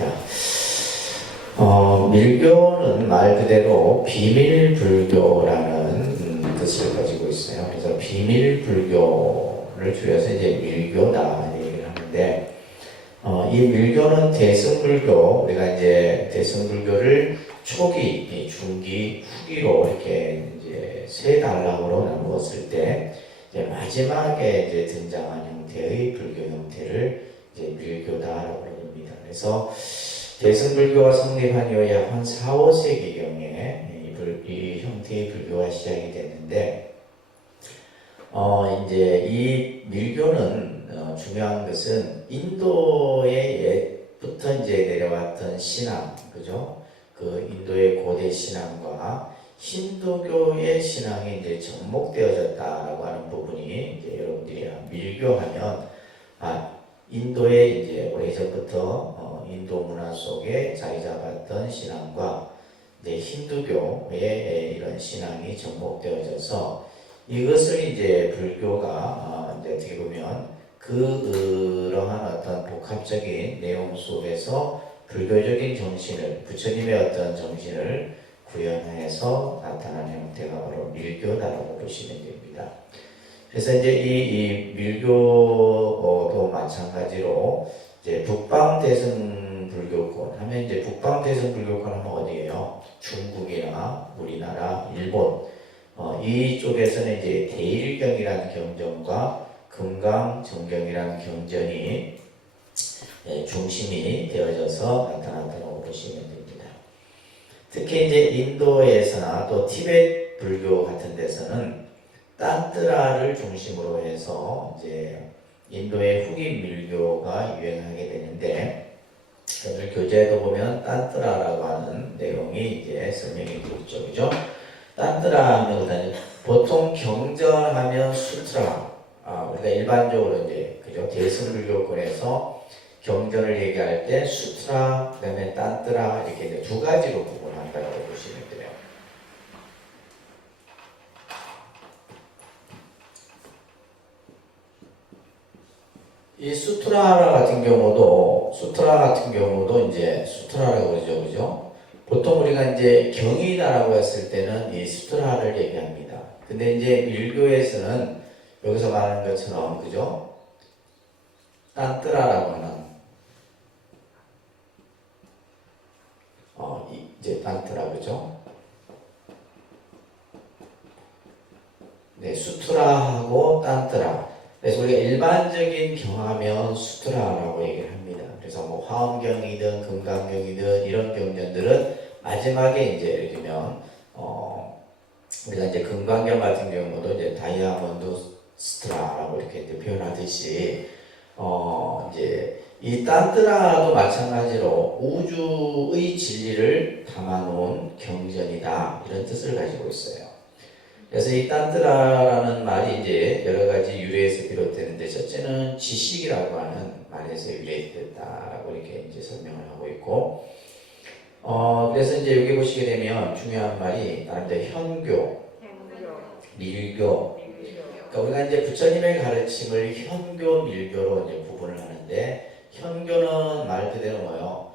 됩니다. 밀교는 말 그대로 비밀 불교라는 뜻을 가지고 있어요. 그래서 비밀 불교를 줄여서 이제 밀교다 얘기를 하는데, 이 밀교는 대승불교, 우리가 이제 대승불교를 초기, 중기, 후기로 이렇게 이제 세 단락으로 나누었을 때, 이제 마지막에 이제 등장한 형태의 불교 형태를 이제 밀교다라고 합니다. 그래서 대승불교가 성립한 이후 약 한 4, 5세기경에 이 형태의 불교가 시작이 됐는데, 이제 이 밀교는 중요한 것은 인도의 옛부터 이제 내려왔던 신앙, 그죠? 그 인도의 고대 신앙과 힌두교의 신앙이 이제 접목되어졌다라고 하는 부분이 이제 여러분들이 밀교하면 인도의 이제 오래전부터 인도 문화 속에 자리 잡았던 신앙과 이제 힌두교의 이런 신앙이 접목되어져서 이것을 이제 불교가 이제 어떻게 보면 그러한 어떤 복합적인 내용 속에서 불교적인 정신을, 부처님의 어떤 정신을 구현해서 나타나는 형태가 바로 밀교다라고 보시면 됩니다. 그래서 이제 이 밀교도 마찬가지로 이제 북방 대승 불교권 하면 이제 북방 대승 불교권 하면 어디예요? 중국이나 우리나라, 일본 이쪽에서는 이제 대일경이라는 경전과 금강정경이라는 경전이 중심이 되어져서 나타났다고 보시면 됩니다. 특히 이제 인도에서나 또 티베트 불교 같은 데서는 딴뜨라를 중심으로 해서 이제 인도의 후기 밀교가 유행하게 되는데, 오늘 교재에도 보면 딴뜨라라고 하는 내용이 이제 설명이 되어 있죠, 그죠? 딴뜨라 하면 보통 경전하면 수트라, 우리가 일반적으로 이제 그죠 대승불교권에서 경전을 얘기할 때 수트라, 그다음에 딴뜨라 이렇게 이제 두 가지로 구분한다고 보시면 돼요. 이 수트라 같은 경우도 이제 수트라라고 그러죠, 그죠? 보통 우리가 이제 경이다라고 했을 때는 이 수트라를 얘기합니다. 근데 이제 밀교에서는 여기서 말하는 것처럼, 그죠? 딴뜨라라고 하는, 이제 딴뜨라, 그죠? 네, 수트라하고 딴뜨라. 그래서 우리가 일반적인 경하면 수트라라고 얘기를 합니다. 그래서 뭐 화엄경이든 금강경이든 이런 경전들은 마지막에 이제 예를 들면 우리가 이제 금강경 같은 경우도 이제 다이아몬드 스트라라고 이렇게 이제 표현하듯이 이제 이 딴뜨라도 마찬가지로 우주의 진리를 담아놓은 경전이다 이런 뜻을 가지고 있어요. 그래서 이 딴뜨라라는 말이 이제 여러 가지 유래에서 비롯되는데, 첫째는 지식이라고 하는 말에서 유래됐다라고 이렇게 이제 설명을 하고 있고, 그래서 이제 여기 보시게 되면 중요한 말이 나름대로 현교, 밀교. 그러니까 우리가 이제 부처님의 가르침을 현교, 밀교로 이제 구분을 하는데, 현교는 말 그대로 뭐요?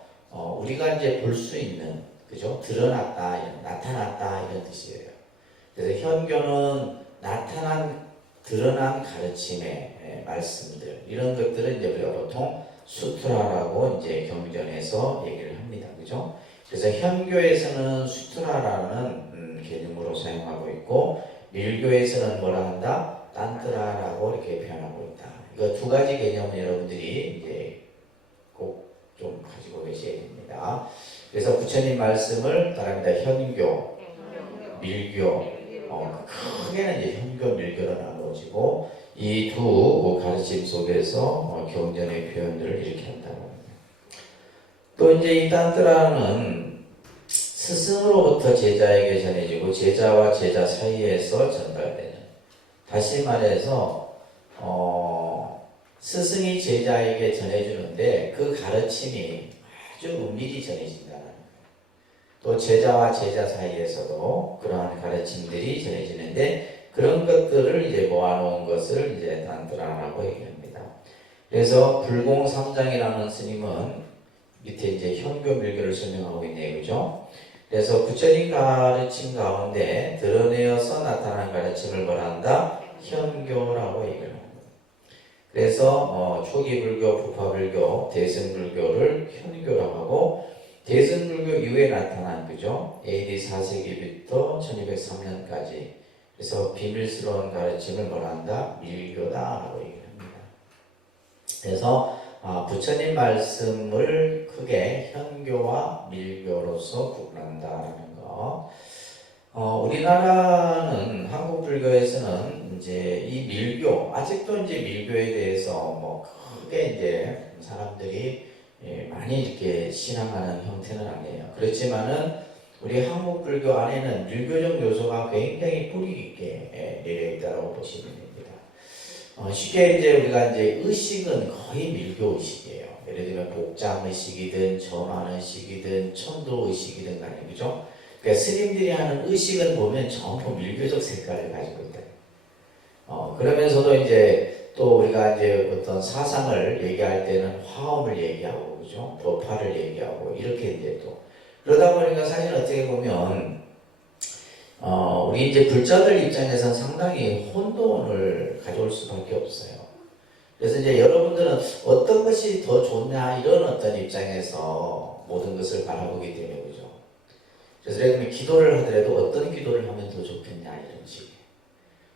우리가 이제 볼 수 있는, 그죠? 드러났다, 나타났다 이런 뜻이에요. 그래서 현교는 드러난 가르침의 말씀들, 이런 것들은 이제 우리가 보통 수트라라고 이제 경전에서 얘기를 합니다. 그죠? 그래서 현교에서는 수트라라는 개념으로 사용하고 있고, 밀교에서는 뭐라 한다? 딴뜨라라고 이렇게 표현하고 있다. 이거 두 가지 개념은 여러분들이 이제 꼭 좀 가지고 계셔야 됩니다. 그래서 부처님 말씀을 따릅니다. 현교, 밀교, 크게는 이제 현교, 밀교로 나누어지고, 이 두 가르침 속에서 경전의 표현들을 이렇게 한다고 합니다. 또 이제 이 딴뜨라는 스승으로부터 제자에게 전해지고 제자와 제자 사이에서 전달되는, 다시 말해서 스승이 제자에게 전해주는데 그 가르침이 아주 은밀히 전해진다는 거예요. 또 제자와 제자 사이에서도 그러한 가르침들이 전해지는데, 그런 것들을 이제 모아놓은 것을 이제 딴뜨라라고 얘기합니다. 그래서 불공삼장이라는 스님은 밑에 이제 현교 밀교를 설명하고 있네요. 그죠? 그래서 부처님 가르침 가운데 드러내어서 나타나는 가르침을 뭐라 한다? 현교라고 얘기를 합니다. 그래서 초기 불교, 부파 불교, 대승 불교를 현교라고 하고 대승 불교 이후에 나타난 그죠? AD 4세기부터 1203년까지 그래서 비밀스러운 가르침을 뭐라 한다? 밀교다라고 얘기를 합니다. 그래서 부처님 말씀을 크게 현교와 밀교로서 구분한다라는 거. 우리나라는 한국 불교에서는 이제 이 밀교 아직도 이제 밀교에 대해서 뭐 크게 이제 사람들이 많이 이렇게 신앙하는 형태는 아니에요. 그렇지만은 우리 한국 불교 안에는 밀교적 요소가 굉장히 뿌리 깊게 내려 있다고 보시면 됩니다. 쉽게 이제 우리가 이제 의식은 거의 밀교 의식이에요. 예를 들면 복장 의식이든 전환 의식이든 천도 의식이든 간에 그죠? 그러니까 스님들이 하는 의식을 보면 전부 밀교적 색깔을 가지고 있다. 그러면서도 이제 또 우리가 이제 어떤 사상을 얘기할 때는 화엄을 얘기하고 그죠? 법화를 얘기하고 이렇게 이제 또 그러다 보니까 사실 어떻게 보면 우리 이제 불자들 입장에서는 상당히 혼돈을 가져올 수밖에 없어요. 그래서 이제 여러분들은 어떤 것이 더 좋냐 이런 어떤 입장에서 모든 것을 바라보기 때문에 그죠. 그래서 예를 들면 기도를 하더라도 어떤 기도를 하면 더 좋겠냐 이런 식의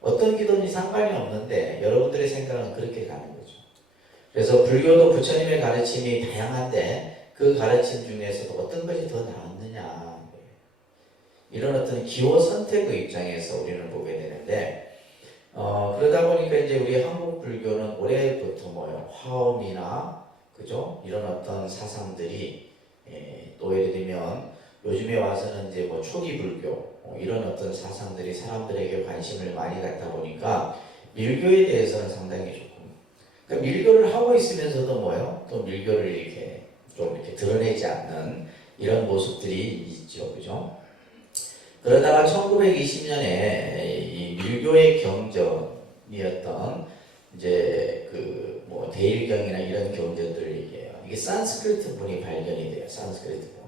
어떤 기도는 상관이 없는데 여러분들의 생각은 그렇게 가는 거죠. 그래서 불교도 부처님의 가르침이 다양한데 그 가르침 중에서도 어떤 것이 더 나았느냐 이런 어떤 기호 선택의 입장에서 우리는 보게 되는데 그러다 보니까 이제 우리 한국 불교는 올해부터 뭐요 화엄이나 그죠 이런 어떤 사상들이 또 예를 들면 요즘에 와서는 이제 뭐 초기 불교 이런 어떤 사상들이 사람들에게 관심을 많이 갖다 보니까 밀교에 대해서는 상당히 좋고 그러니까 밀교를 하고 있으면서도 뭐요 또 밀교를 이렇게 좀 이렇게 드러내지 않는 이런 모습들이 있죠, 그죠? 그러다가 1920년에 이 밀교의 경전이었던 이제 그 뭐 대일경이나 이런 경전들을 얘기해요. 이게 산스크리트 문이 발견이 돼요. 산스크리트 문.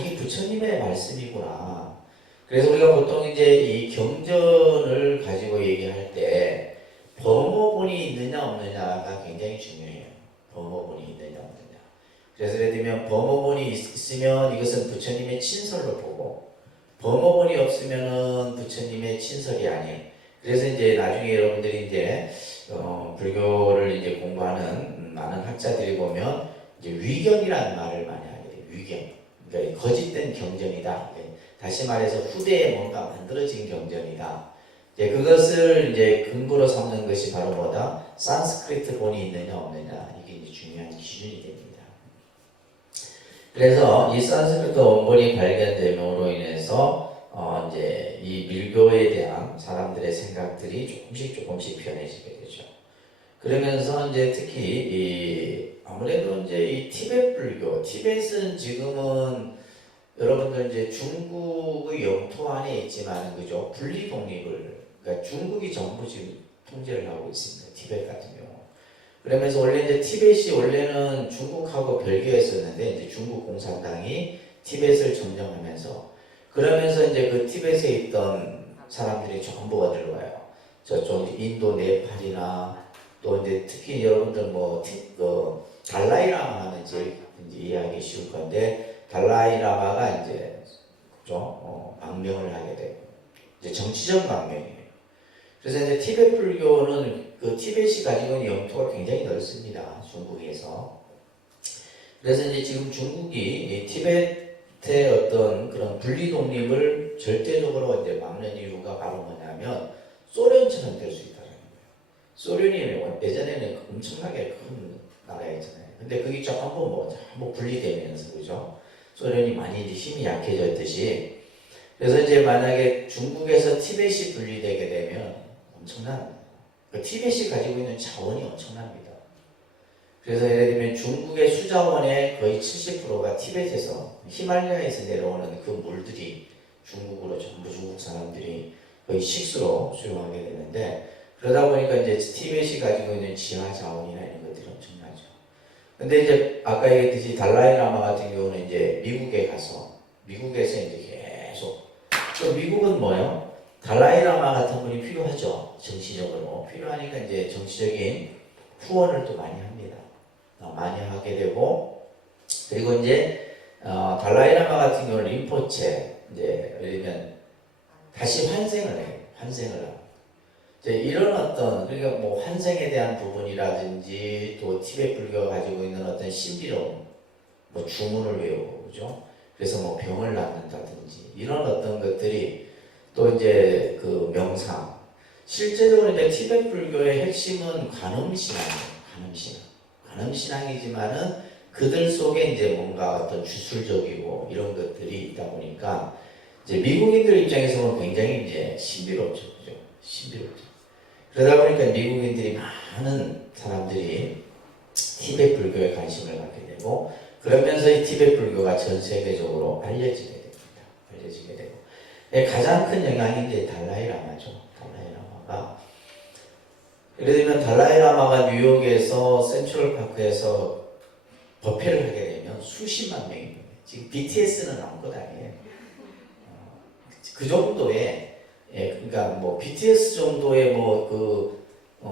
이게 부처님의 말씀이구나. 그래서 우리가 보통 이제 이 경전을 가지고 얘기할 때 범어본이 있느냐 없느냐가 굉장히 중요해요. 범어본이 있느냐 없느냐. 그래서 예를 들면 범어본이 있으면 이것은 부처님의 친설로 보고 범어본이 없으면은 부처님의 친설이 아닌. 그래서 이제 나중에 여러분들이 이제 불교를 이제 공부하는 많은 학자들이 보면 이제 위경이라는 말을 많이 하게 돼요. 위경. 그러니까 거짓된 경전이다. 다시 말해서 후대에 뭔가 만들어진 경전이다. 이제 그것을 이제 근거로 삼는 것이 바로 뭐다? 산스크리트 본이 있느냐 없느냐 이게 이제 중요한 기준이 됩니다. 그래서 이 산스크리트 원본이 발견됨으로 인해서 이제 이 밀교에 대한 사람들의 생각들이 조금씩 변해지게 되죠. 그러면서 이제 특히 아무래도 이제 이 티베트 불교, 티베트는 지금은 여러분들 이제 중국의 영토 안에 있지만 그죠 분리 독립을 그러니까 중국이 전부 지금 통제를 하고 있습니다. 티베트 같은 경우. 그러면서 원래 이제 티베트이 원래는 중국하고 별개였었는데 이제 중국 공산당이 티베트를 점령하면서 그러면서 이제 그 티베트에 있던 사람들이 전부 어디로 가요? 저쪽 인도, 네팔이나 또 이제 특히 여러분들 달라이라마 하면 이제 이해하기 쉬울 건데 달라이라마가 이제 그죠? 망명을 하게 되고 이제 정치적 망명이에요. 그래서 이제 티베트 불교는 그 티베트이 가지고 있는 영토가 굉장히 넓습니다. 중국에서. 그래서 이제 지금 중국이 티베트의 어떤 그런 분리 독립을 절대적으로 이제 막는 이유가 바로 뭐냐면 소련처럼 될 수 있다는 거예요. 소련이 예전에는 엄청나게 큰 나라였잖아요. 근데 그게 전부 분리되면서 그죠? 소련이 많이 이제 힘이 약해졌듯이 그래서 이제 만약에 중국에서 티베트이 분리되게 되면 엄청난 티베트이 가지고 있는 자원이 엄청납니다. 그래서 예를 들면 중국의 수자원의 거의 70%가 티베트에서 히말라야에서 내려오는 그 물들이 중국으로 전부 중국 사람들이 거의 식수로 수용하게 되는데 그러다 보니까 이제 티베트이 가지고 있는 지하 자원이나 이런 것들이 엄청나죠. 근데 이제 아까 얘기했듯이 달라이라마 같은 경우는 이제 미국에서 이제 계속 또 미국은 뭐예요? 달라이라마 같은 분이 필요하죠. 정치적으로 필요하니까 이제 정치적인 후원을 또 많이 합니다. 많이 하게 되고 그리고 이제 달라이라마 같은 경우는 림포체 이제 예를 들면 다시 환생을 해요. 환생을 하고 이런 어떤 그러니까 뭐 환생에 대한 부분이라든지 또 티베트 불교가 가지고 있는 어떤 신비로움, 뭐 주문을 외우고 그죠? 그래서 뭐 병을 낫는다든지 이런 어떤 것들이 또 이제 그 명상 실제적으로 이제 티베트 불교의 핵심은 관음신앙이에요. 관음신앙이지만은 그들 속에 이제 뭔가 어떤 주술적이고 이런 것들이 있다 보니까 이제 미국인들 입장에서 보면 굉장히 이제 신비롭죠, 그죠? 신비롭죠. 그러다 보니까 미국인들이 많은 사람들이 티베트 불교에 관심을 갖게 되고 그러면서 이 티베트 불교가 전 세계적으로 알려지게 됩니다. 알려지게 되고 가장 큰 영향이 이제 달라이라마죠. 달라이라마가 예를 들면 달라이라마가 뉴욕에서 센트럴파크에서 법회를 하게 되면 수십만 명입니다. 지금 BTS는 아무것도 아니에요. 그 정도의 그러니까 뭐 BTS 정도의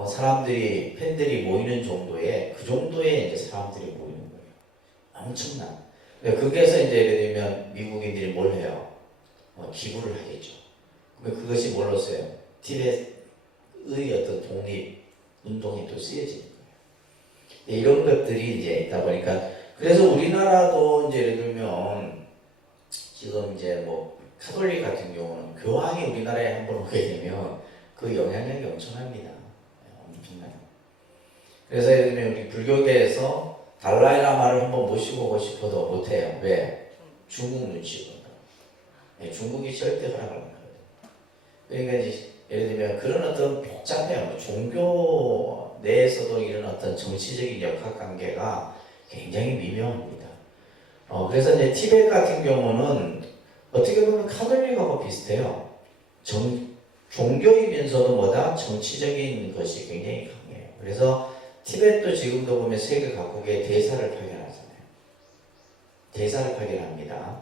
사람들이 팬들이 모이는 정도의 그 정도의 이제 사람들이 모이는 거예요. 엄청난. 거기에서 이제 예를 들면 미국인들이 뭘 해요? 기부를 하겠죠. 그러면 그것이 뭘로 써요? 티벳의 어떤 독립 운동에 또 쓰여지는 거예요. 이런 것들이 이제 있다 보니까 그래서 우리나라도 이제 예를 들면 지금 이제 뭐 카톨릭 같은 경우는 교황이 우리나라에 한번 오게 되면 그 영향력이 엄청납니다. 엄청나요. 그래서 예를 들면 우리 불교계에서 달라이라마를 한번 모시고 오고 싶어도 못해요. 왜? 중국 눈치 본다. 중국이 절대 허락을 안 하거든요. 그러니까 이제 예를 들면 그런 어떤 복잡해요. 종교 내에서도 이런 어떤 정치적인 역학관계가 굉장히 미묘합니다. 그래서 이제 티베트 같은 경우는 어떻게 보면 카톨릭하고 비슷해요. 종교이면서도 뭐다? 정치적인 것이 굉장히 강해요. 그래서 티베트도 지금도 보면 세계 각국에 대사를 파견하잖아요. 대사를 파견합니다.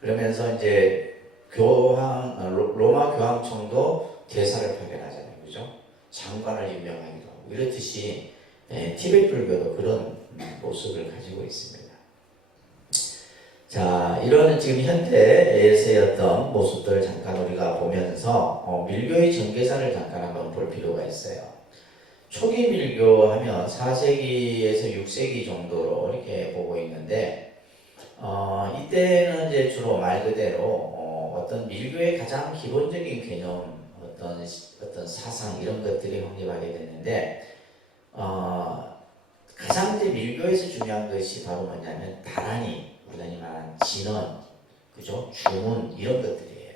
그러면서 이제 로마 교황청도 대사를 파견하잖아요. 그죠? 장관을 임명하기도 하고. 이렇듯이 티베트 불교도 그런 모습을 가지고 있습니다. 자, 이런 지금 현대에서의 어떤 모습들을 잠깐 우리가 보면서 밀교의 전개사를 잠깐 한번 볼 필요가 있어요. 초기 밀교 하면 4세기에서 6세기 정도로 이렇게 보고 있는데 이때는 이제 주로 말 그대로 어떤 밀교의 가장 기본적인 개념, 어떤 사상 이런 것들이 확립하게 되는데 가장 이제 밀교에서 중요한 것이 바로 뭐냐면 다라니, 우리가 말하는 진언, 그죠? 주문 이런 것들이에요.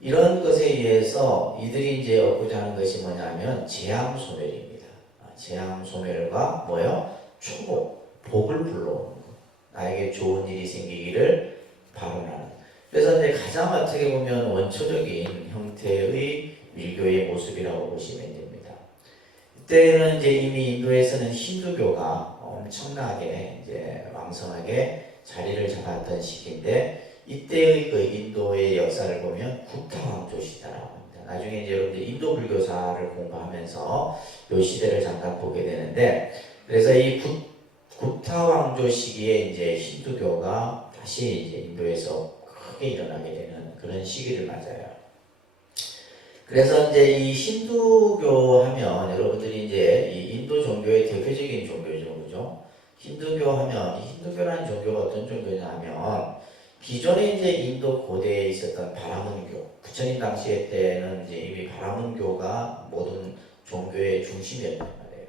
이런 것에 의해서 이들이 이제 얻고자 하는 것이 뭐냐면 재앙소멸입니다. 재앙소멸과 뭐요? 초복, 복을 불러오는 것. 나에게 좋은 일이 생기기를 바라는. 그래서 이제 가장 어떻게 보면 원초적인 형태의 밀교의 모습이라고 보시면 됩니다. 이때는 이제 이미 인도에서는 힌두교가 엄청나게 이제 왕성하게 자리를 잡았던 시기인데 이때의 그 인도의 역사를 보면 구타 왕조 시대라고 합니다. 나중에 이제 여러분들 인도 불교사를 공부하면서 이 시대를 잠깐 보게 되는데 그래서 이 구타 왕조 시기에 이제 힌두교가 다시 이제 인도에서 크게 일어나게 되는 그런 시기를 맞아요. 그래서 이제 이 힌두교 하면 여러분들이 이제 이 인도 종교의 대표적인 종교죠, 그죠? 힌두교 하면 이 힌두교라는 종교가 어떤 종교냐 하면 기존에 이제 인도 고대에 있었던 바라문교, 부처님 당시에 때는 이제 이미 바라문교가 모든 종교의 중심이었단 말이에요.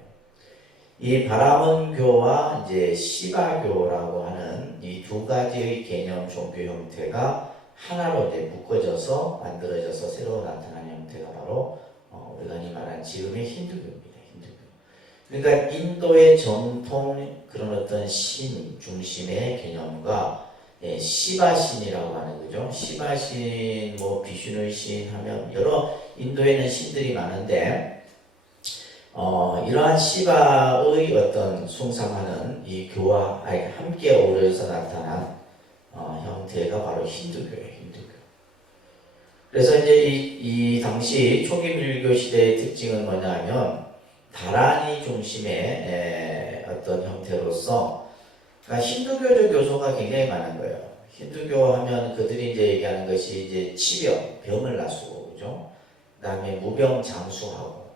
이 바라문교와 이제 시바교라고 하는 이 두 가지의 개념 종교 형태가 하나로 이제 묶어져서 만들어져서 새로 나타난 형태가 바로 우리가 흔히 말하는 지금의 힌두교입니다. 힌두교. 그러니까 인도의 정통 그런 어떤 신 중심의 개념과 시바신이라고 하는 거죠. 시바신, 뭐 비슈누 신 하면 여러 인도에는 신들이 많은데 이러한 시바의 어떤 숭상하는 이 교와 함께 어우러져서 나타난 형태가 바로 힌두교예요. 힌두교. 그래서 이제 이 당시 초기 밀교 시대의 특징은 뭐냐면 다란이 중심의 어떤 형태로서 그러니까 힌두교적 요소가 굉장히 많은 거예요. 힌두교 하면 그들이 이제 얘기하는 것이 이제 치병, 병을 나수고, 그죠? 그 다음에 무병장수하고,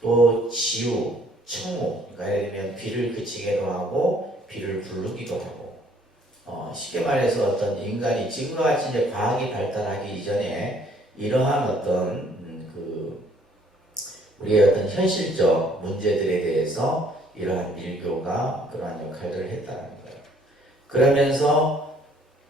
또 지우, 청우, 그러니까 예를 들면 비를 그치게도 하고, 비를 부르기도 하고, 쉽게 말해서 어떤 인간이 지금과 같이 이제 과학이 발달하기 이전에 이러한 어떤 우리의 어떤 현실적 문제들에 대해서 이러한 밀교가 그러한 역할들을 했다는 거예요. 그러면서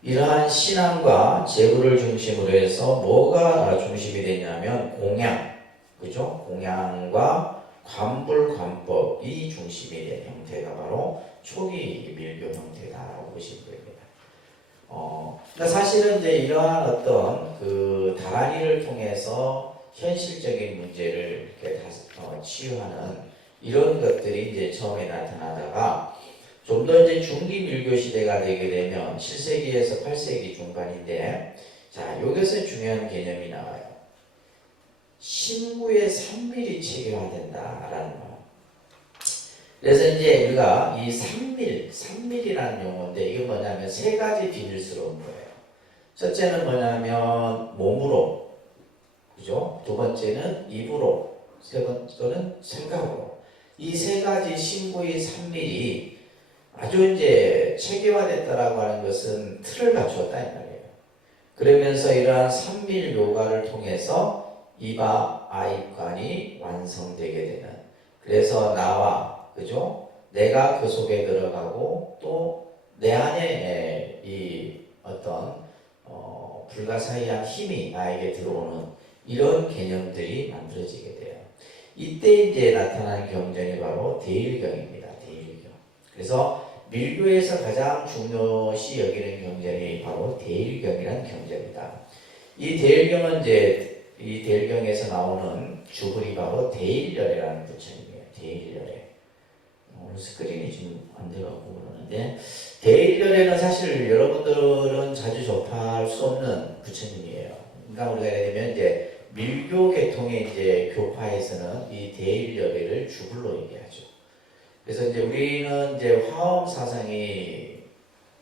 이러한 신앙과 제구를 중심으로 해서 뭐가 중심이 되냐면 공양, 그죠? 공양과 관불, 관법이 중심이 된 형태가 바로 초기 밀교 형태다라고 보시면 됩니다. 그러니까 사실은 이제 이러한 어떤 다란이를 통해서 현실적인 문제를 이렇게 치유하는 이런 것들이 이제 처음에 나타나다가 좀 더 이제 중기 밀교 시대가 되게 되면 7세기에서 8세기 중반인데, 자, 여기서 중요한 개념이 나와요. 신구의 산밀이 체계화된다라는 거. 그래서 이제 우리가 이 산밀이라는 용어인데 이게 뭐냐면 세 가지 비밀스러운 거예요. 첫째는 뭐냐면 몸으로, 그죠? 두 번째는 입으로, 세 번째는 생각으로. 이 세 가지 신구의 산밀이 아주 이제 체계화됐다라고 하는 것은 틀을 갖추었다 이 말이에요. 그러면서 이러한 산밀 요가를 통해서 이바 아입관이 완성되게 되는. 그래서 나와, 그죠? 내가 그 속에 들어가고 또 내 안에 이 어떤 불가사의한 힘이 나에게 들어오는 이런 개념들이 만들어지게 돼요. 이때 이제 나타나는 경전이 바로 대일경입니다. 대일경. 그래서 밀교에서 가장 중요시 여기는 경전이 바로 대일경이라는 경전이다. 이 대일경은 이제 이 대일경에서 나오는 주불이 바로 대일열애라는 부처님이에요. 대일열애. 오늘 스크린이 좀 안 돼가고 그러는데 대일열애는 사실 여러분들은 자주 접할 수 없는 부처님이에요. 그러니까 우리가 예를 들면 이제 밀교 계통의 이제 교파에서는 이 대일열애를 주불로 얘기하죠. 그래서 이제 우리는 이제 화엄 사상이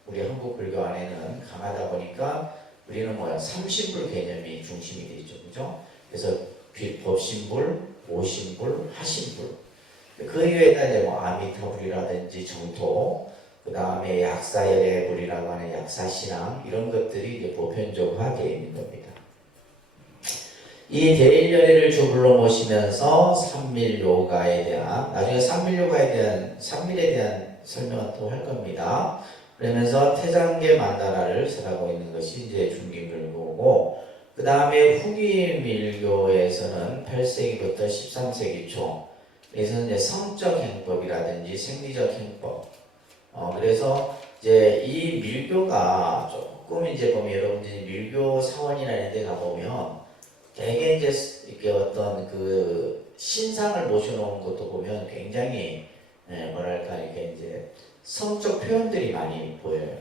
우리 한국 불교 안에는 강하다 보니까 우리는 뭐야 삼신불 개념이 중심이 되죠, 그죠? 그래서 법신불, 오신불, 하신불. 그 이외에다 이제 뭐 아미타불이라든지 정토, 그 다음에 약사열애불이라고 하는 약사신앙 이런 것들이 이제 보편적화되어 있는 겁니다. 이 대일열애를 주불로 모시면서 산밀요가에 대한 나중에 산밀에 대한 설명은 또 할 겁니다. 그러면서 태장계 만다라를 설하고 있는 것이 이제 중기밀교고, 그 다음에 후기밀교에서는 8세기부터 13세기 초 에서는 이제 성적 행법이라든지 생리적 행법. 그래서 이제 이 밀교가 조금 이제 보면 여러분들이 밀교 사원이나 이런 데 가보면 되게 이제 이렇게 어떤 신상을 모셔놓은 것도 보면 굉장히 뭐랄까 이렇게 이제 성적 표현들이 많이 보여요.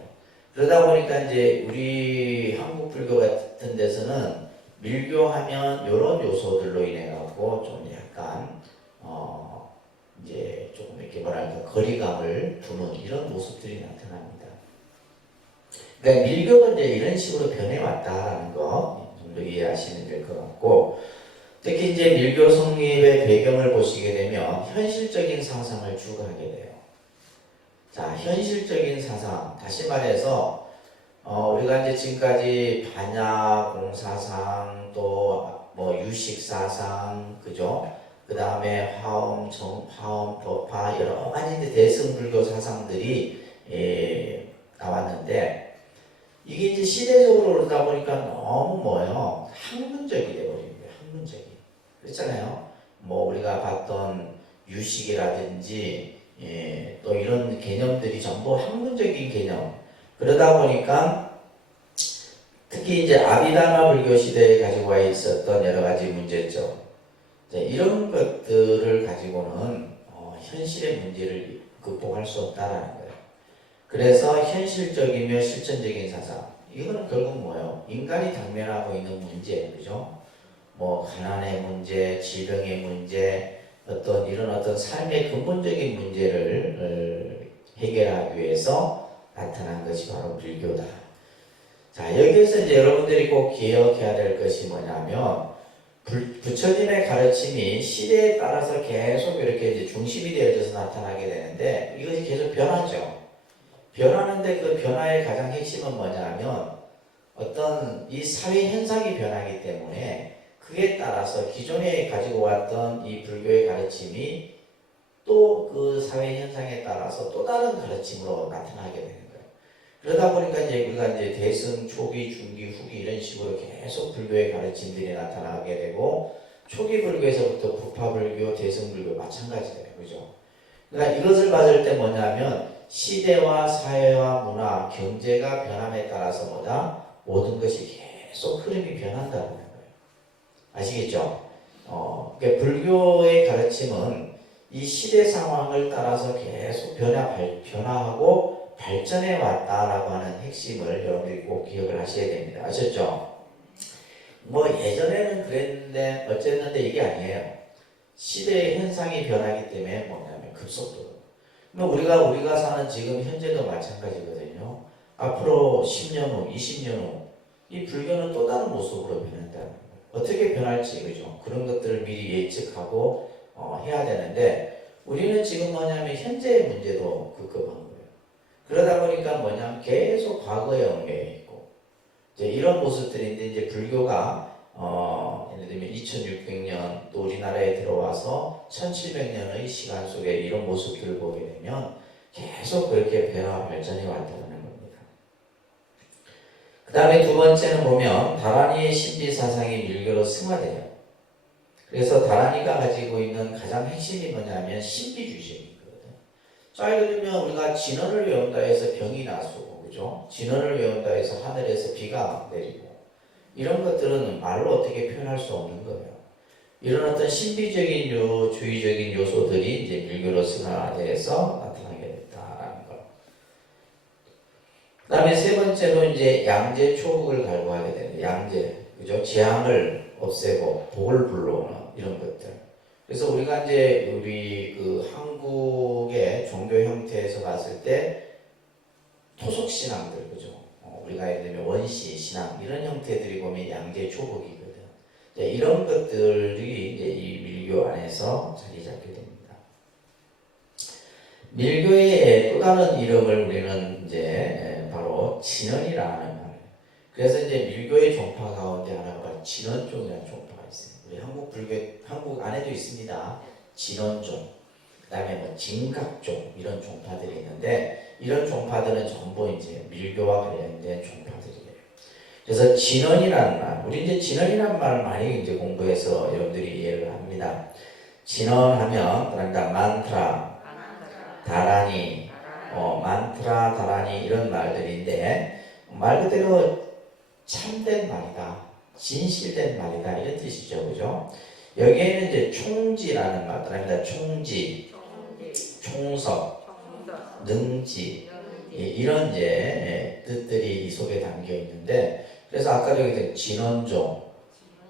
그러다 보니까 이제 우리 한국 불교 같은 데서는 밀교하면 이런 요소들로 인해 갖고 좀 약간 이제 조금 이렇게 뭐랄까 거리감을 두는 이런 모습들이 나타납니다. 그러니까 밀교도 이제 이런 식으로 변해왔다라는 거 정도 이해하시면 될 것 같고, 특히 이제 밀교 성립의 배경을 보시게 되면 현실적인 사상을 추구하게 돼요. 자, 현실적인 사상, 다시 말해서 우리가 이제 지금까지 반야 공사상 또 뭐 유식사상, 그죠? 그 다음에 화엄, 법화 여러 가지 이제 대승불교 사상들이 나왔는데 이게 이제 시대적으로 그러다 보니까 너무 뭐예요? 학문적이 돼버린 거예요. 학문적이. 그렇잖아요. 뭐 우리가 봤던 유식이라든지 또 이런 개념들이 전부 학문적인 개념. 그러다 보니까 특히 이제 아비다마 불교 시대에 가지고 와 있었던 여러 가지 문제점. 자, 이런 것들을 가지고는 현실의 문제를 극복할 수 없다라는 거예요. 그래서 현실적이며 실천적인 사상, 이거는 결국 뭐예요? 인간이 당면하고 있는 문제, 그죠? 뭐 가난의 문제, 질병의 문제, 이런 어떤 삶의 근본적인 문제를 해결하기 위해서 나타난 것이 바로 불교다. 자, 여기에서 이제 여러분들이 꼭 기억해야 될 것이 뭐냐면, 부처님의 가르침이 시대에 따라서 계속 이렇게 이제 중심이 되어져서 나타나게 되는데, 이것이 계속 변하죠. 변하는데 그 변화의 가장 핵심은 뭐냐면, 어떤 이 사회 현상이 변하기 때문에 그에 따라서 기존에 가지고 왔던 이 불교의 가르침이 또 그 사회 현상에 따라서 또 다른 가르침으로 나타나게 되는 거예요. 그러다 보니까 이제 우리가 이제 대승, 초기, 중기, 후기 이런 식으로 계속 불교의 가르침들이 나타나게 되고, 초기 불교에서부터 부파 불교, 대승 불교 마찬가지예요, 그죠? 그러니까 이것을 봤을 때 뭐냐면 시대와 사회와 문화, 경제가 변함에 따라서 모든 것이 계속 흐름이 변한다는 거예요. 아시겠죠? 그러니까 불교의 가르침은 이 시대 상황을 따라서 계속 변화하고 발전해 왔다라고 하는 핵심을 여러분들이 꼭 기억을 하셔야 됩니다. 아셨죠? 뭐 예전에는 그랬는데 어쨌는데 이게 아니에요. 시대의 현상이 변하기 때문에 뭐냐면 급속도로. 우리가 사는 지금 현재도 마찬가지거든요. 앞으로 10년 후, 20년 후 이 불교는 또 다른 모습으로 변한다는 거예요. 어떻게 변할지, 그죠? 그런 것들을 미리 예측하고 해야 되는데, 우리는 지금 뭐냐면 현재의 문제도 급급한 거예요. 그러다 보니까 뭐냐면 계속 과거에 얽매여 있고, 이제 이런 모습들인데, 이제 불교가 예를 들면 2600년 또 우리나라에 들어와서 1700년의 시간 속에 이런 모습들을 보게 되면 계속 그렇게 변화 발전이 왔다는 겁니다. 그 다음에 두 번째는 보면 다란이의 신비 사상이 밀교로 승화돼요. 그래서 다란이가 가지고 있는 가장 핵심이 뭐냐면 신비주의적이거든요. 자, 예를 들면 우리가 진언을 외운다 해서 병이 나서, 그죠? 진언을 외운다 해서 하늘에서 비가 내리고, 이런 것들은 말로 어떻게 표현할 수 없는 거예요. 이런 어떤 신비적인 주의적인 요소들이 이제 밀교로 승화돼서 나타나게 됐다라는 거. 그 다음에 세 번째로 이제 양재 초국을 갈구하게 되는 양재, 그죠? 재앙을 없애고 복을 불러오는 이런 것들. 그래서 우리가 이제 우리 그 한국의 종교 형태에서 봤을 때 토속 신앙들, 그죠? 우리가 예를 들면 원시 신앙 이런 형태들이 보면 양재 초국이거든. 이런 것들이 이제 이 밀교 안에서 자리 잡게 됩니다. 밀교의 또 다른 이름을 우리는 이제 바로 진언이라는 말. 그래서 이제 밀교의 종파 가운데 하나가 진언종이라는 종파가 있어요. 우리 한국 안에도 있습니다. 진언종, 그다음에 뭐 진각종 이런 종파들이 있는데, 이런 종파들은 전부 이제 밀교와 관련된 종파들이에요. 그래서 진언이라는 말, 우리 이제 진언이라는 말을 많이 이제 공부해서 여러분들이 이해를 합니다. 진언하면 그러니까 만트라, 다라니, 만트라, 다라니 이런 말들인데, 말 그대로 참된 말이다, 진실된 말이다 이런 뜻이죠, 그죠? 여기에는 이제 총지라는 말 들어갑니다. 총지, 총석, 능지 이런 이제 뜻들이 이 속에 담겨 있는데, 그래서 아까 여기 진언종,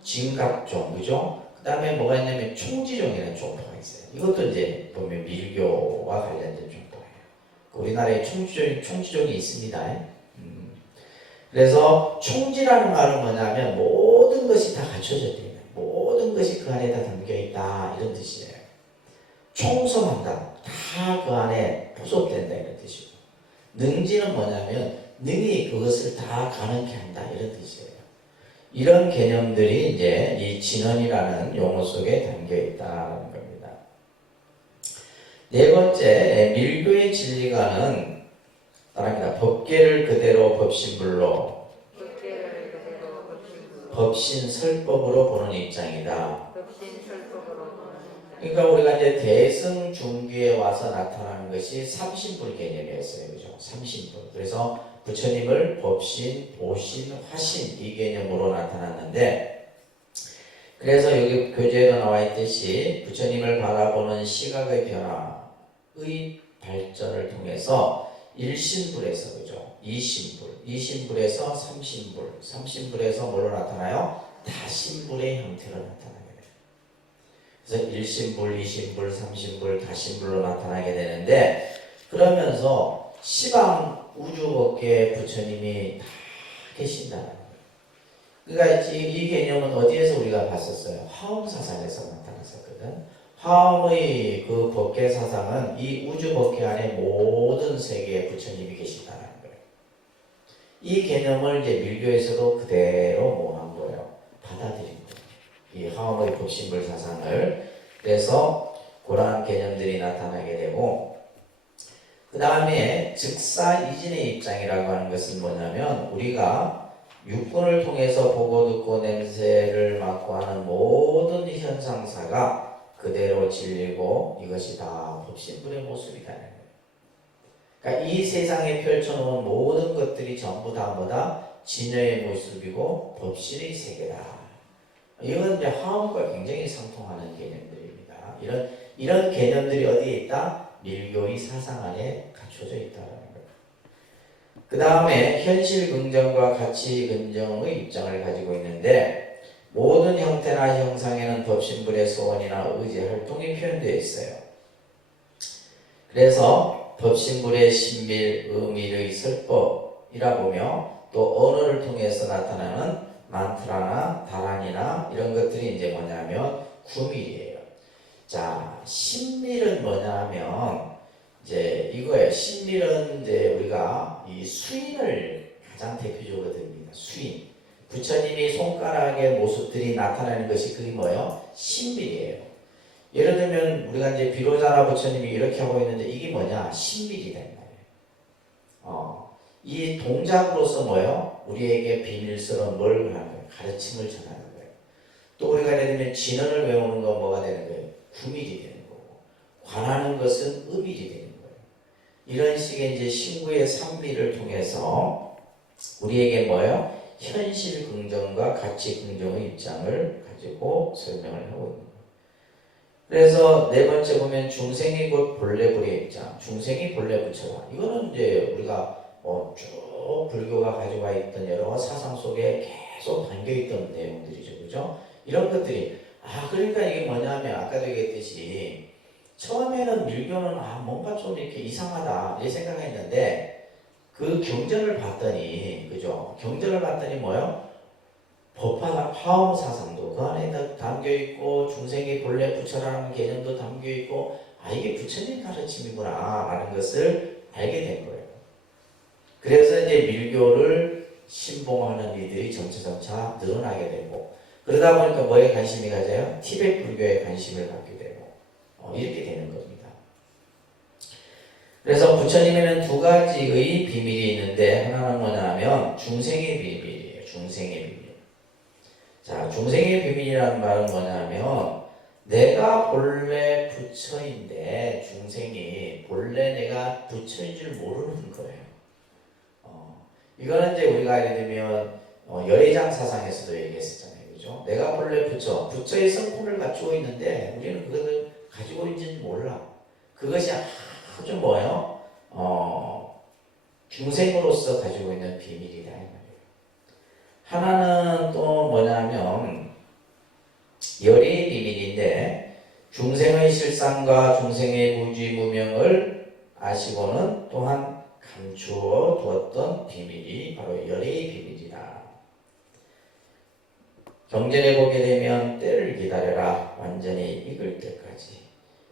진각종, 그죠? 그 다음에 뭐가 있냐면 총지종이라는 종파가 있어요. 이것도 이제 보면 밀교와 관련된 종파예요. 우리나라에 총지종이 있습니다. 그래서 총지라는 말은 뭐냐면 모든 것이 다 갖춰져 있다, 모든 것이 그 안에 다 담겨 있다 이런 뜻이에요. 총성한다, 다 그 안에 포섭된다 이런 뜻이고, 능지는 뭐냐면 능히 그것을 다 가능케 한다 이런 뜻이에요. 이런 개념들이 이제 이 진언이라는 용어 속에 담겨 있다는 겁니다. 네 번째, 밀교의 진리관은 따릅니다. 법계를 그대로 법신불로, 법신설법으로 보는 입장이다. 그러니까 우리가 이제 대승 중기에 와서 나타나는 것이 삼신불 개념이었어요, 그죠? 삼신불. 그래서 부처님을 법신, 보신, 화신 이 개념으로 나타났는데, 그래서 여기 교재에도 나와 있듯이 부처님을 바라보는 시각의 변화의 발전을 통해서 일신불에서 그죠? 이신불에서 삼신불에서 뭐로 나타나요? 다신불의 형태로 나타나게 돼요. 그래서 일신불, 이신불, 삼신불, 다신불로 나타나게 되는데 그러면서 시방 우주법계에 부처님이 다 계신다는 거예요. 그러니까 이 개념은 어디에서 우리가 봤었어요? 화엄사상에서 나타났었거든. 화엄의 그 법계 사상은 이 우주 법계 안에 모든 세계에 부처님이 계신다는 거예요. 이 개념을 이제 밀교에서도 그대로 뭐한 거예요? 받아들인 거예요. 이 화엄의 법신불 사상을. 그래서 그러한 개념들이 나타나게 되고 그 다음에 즉사이진의 입장이라고 하는 것은 뭐냐면 우리가 육군을 통해서 보고 듣고 냄새를 맡고 하는 모든 현상사가 그대로 진리고 이것이 다 법신불의 모습이라는 거예요. 그러니까 이 세상에 펼쳐놓은 모든 것들이 전부 다 뭐다? 진여의 모습이고 법신의 세계다. 이건 이제 화엄과 굉장히 상통하는 개념들입니다. 이런 개념들이 어디에 있다? 밀교의 사상 안에 갖춰져 있다는 거예요. 그 다음에 현실 긍정과 가치 긍정의 입장을 가지고 있는데 모든 형태나 형상에는 법신불의 소원이나 의지 활동이 표현되어 있어요. 그래서 법신불의 신밀, 의밀의 설법이라 보며 또 언어를 통해서 나타나는 만트라나 다란이나 이런 것들이 이제 뭐냐면 구밀이에요. 자, 신밀은 뭐냐면 이제 이거예요. 신밀은 이제 우리가 이 수인을 가장 대표적으로 듭니다. 수인. 부처님이 손가락의 모습들이 나타나는 것이 그게 뭐예요? 신밀이에요. 예를 들면 우리가 이제 비로자나 부처님이 이렇게 하고 있는데 이게 뭐냐? 신밀이다 말이에요. 이 동작으로서 뭐예요? 우리에게 비밀스러운 뭘 하는 거예요? 가르침을 전하는 거예요. 또 우리가 예를 들면 진언을 외우는 건 뭐가 되는 거예요? 구밀이 되는 거고 관하는 것은 의밀이 되는 거예요. 이런 식의 이제 신구의 삼밀을 통해서 우리에게 뭐예요? 현실 긍정과 가치 긍정의 입장을 가지고 설명을 하고 있는 거예요. 그래서 네 번째 보면 중생이 곧 본래불의 입장. 중생이 본래 부처다. 이거는 이제 우리가 쭉 불교가 가지고 있던 여러 사상 속에 계속 담겨있던 내용들이죠. 그죠? 이런 것들이 그러니까 이게 뭐냐면 아까도 얘기했듯이 처음에는 밀교는 뭔가 좀 이렇게 이상하다 이렇게 생각했는데 그 경전을 봤더니 그죠? 경전을 봤더니 뭐요? 법화 화엄 사상도 그 안에 담겨있고 중생이 본래 부처라는 개념도 담겨있고 이게 부처님 가르침이구나 라는 것을 알게 된 거예요. 그래서 이제 밀교를 신봉하는 이들이 점차 늘어나게 되고 그러다 보니까 뭐에 관심이 가져요? 티베트 불교에 관심을 갖게 되고 이렇게 되는 겁니다. 그래서 부처님에는 두 가지의 비밀이 있는데 하나는 뭐냐면 중생의 비밀이에요. 중생의 비밀. 자, 중생의 비밀이라는 말은 뭐냐면 내가 본래 부처인데 중생이 본래 내가 부처인 줄 모르는 거예요. 이거는 이제 우리가 예를 들면 열애장 사상에서도 얘기했었잖아요. 그죠? 내가 본래 부처의 성품을 갖추고 있는데 우리는 그것을 가지고 있는지 몰라. 그것이 아주 뭐예요? 중생으로서 가지고 있는 비밀이다. 하나는 또 뭐냐면 열애의 비밀인데 중생의 실상과 중생의 무지무명을 아시고는 또한 감추어 두었던 비밀이 바로 열애의 비밀이다. 경전에 보게 되면 때를 기다려라 완전히 익을 때까지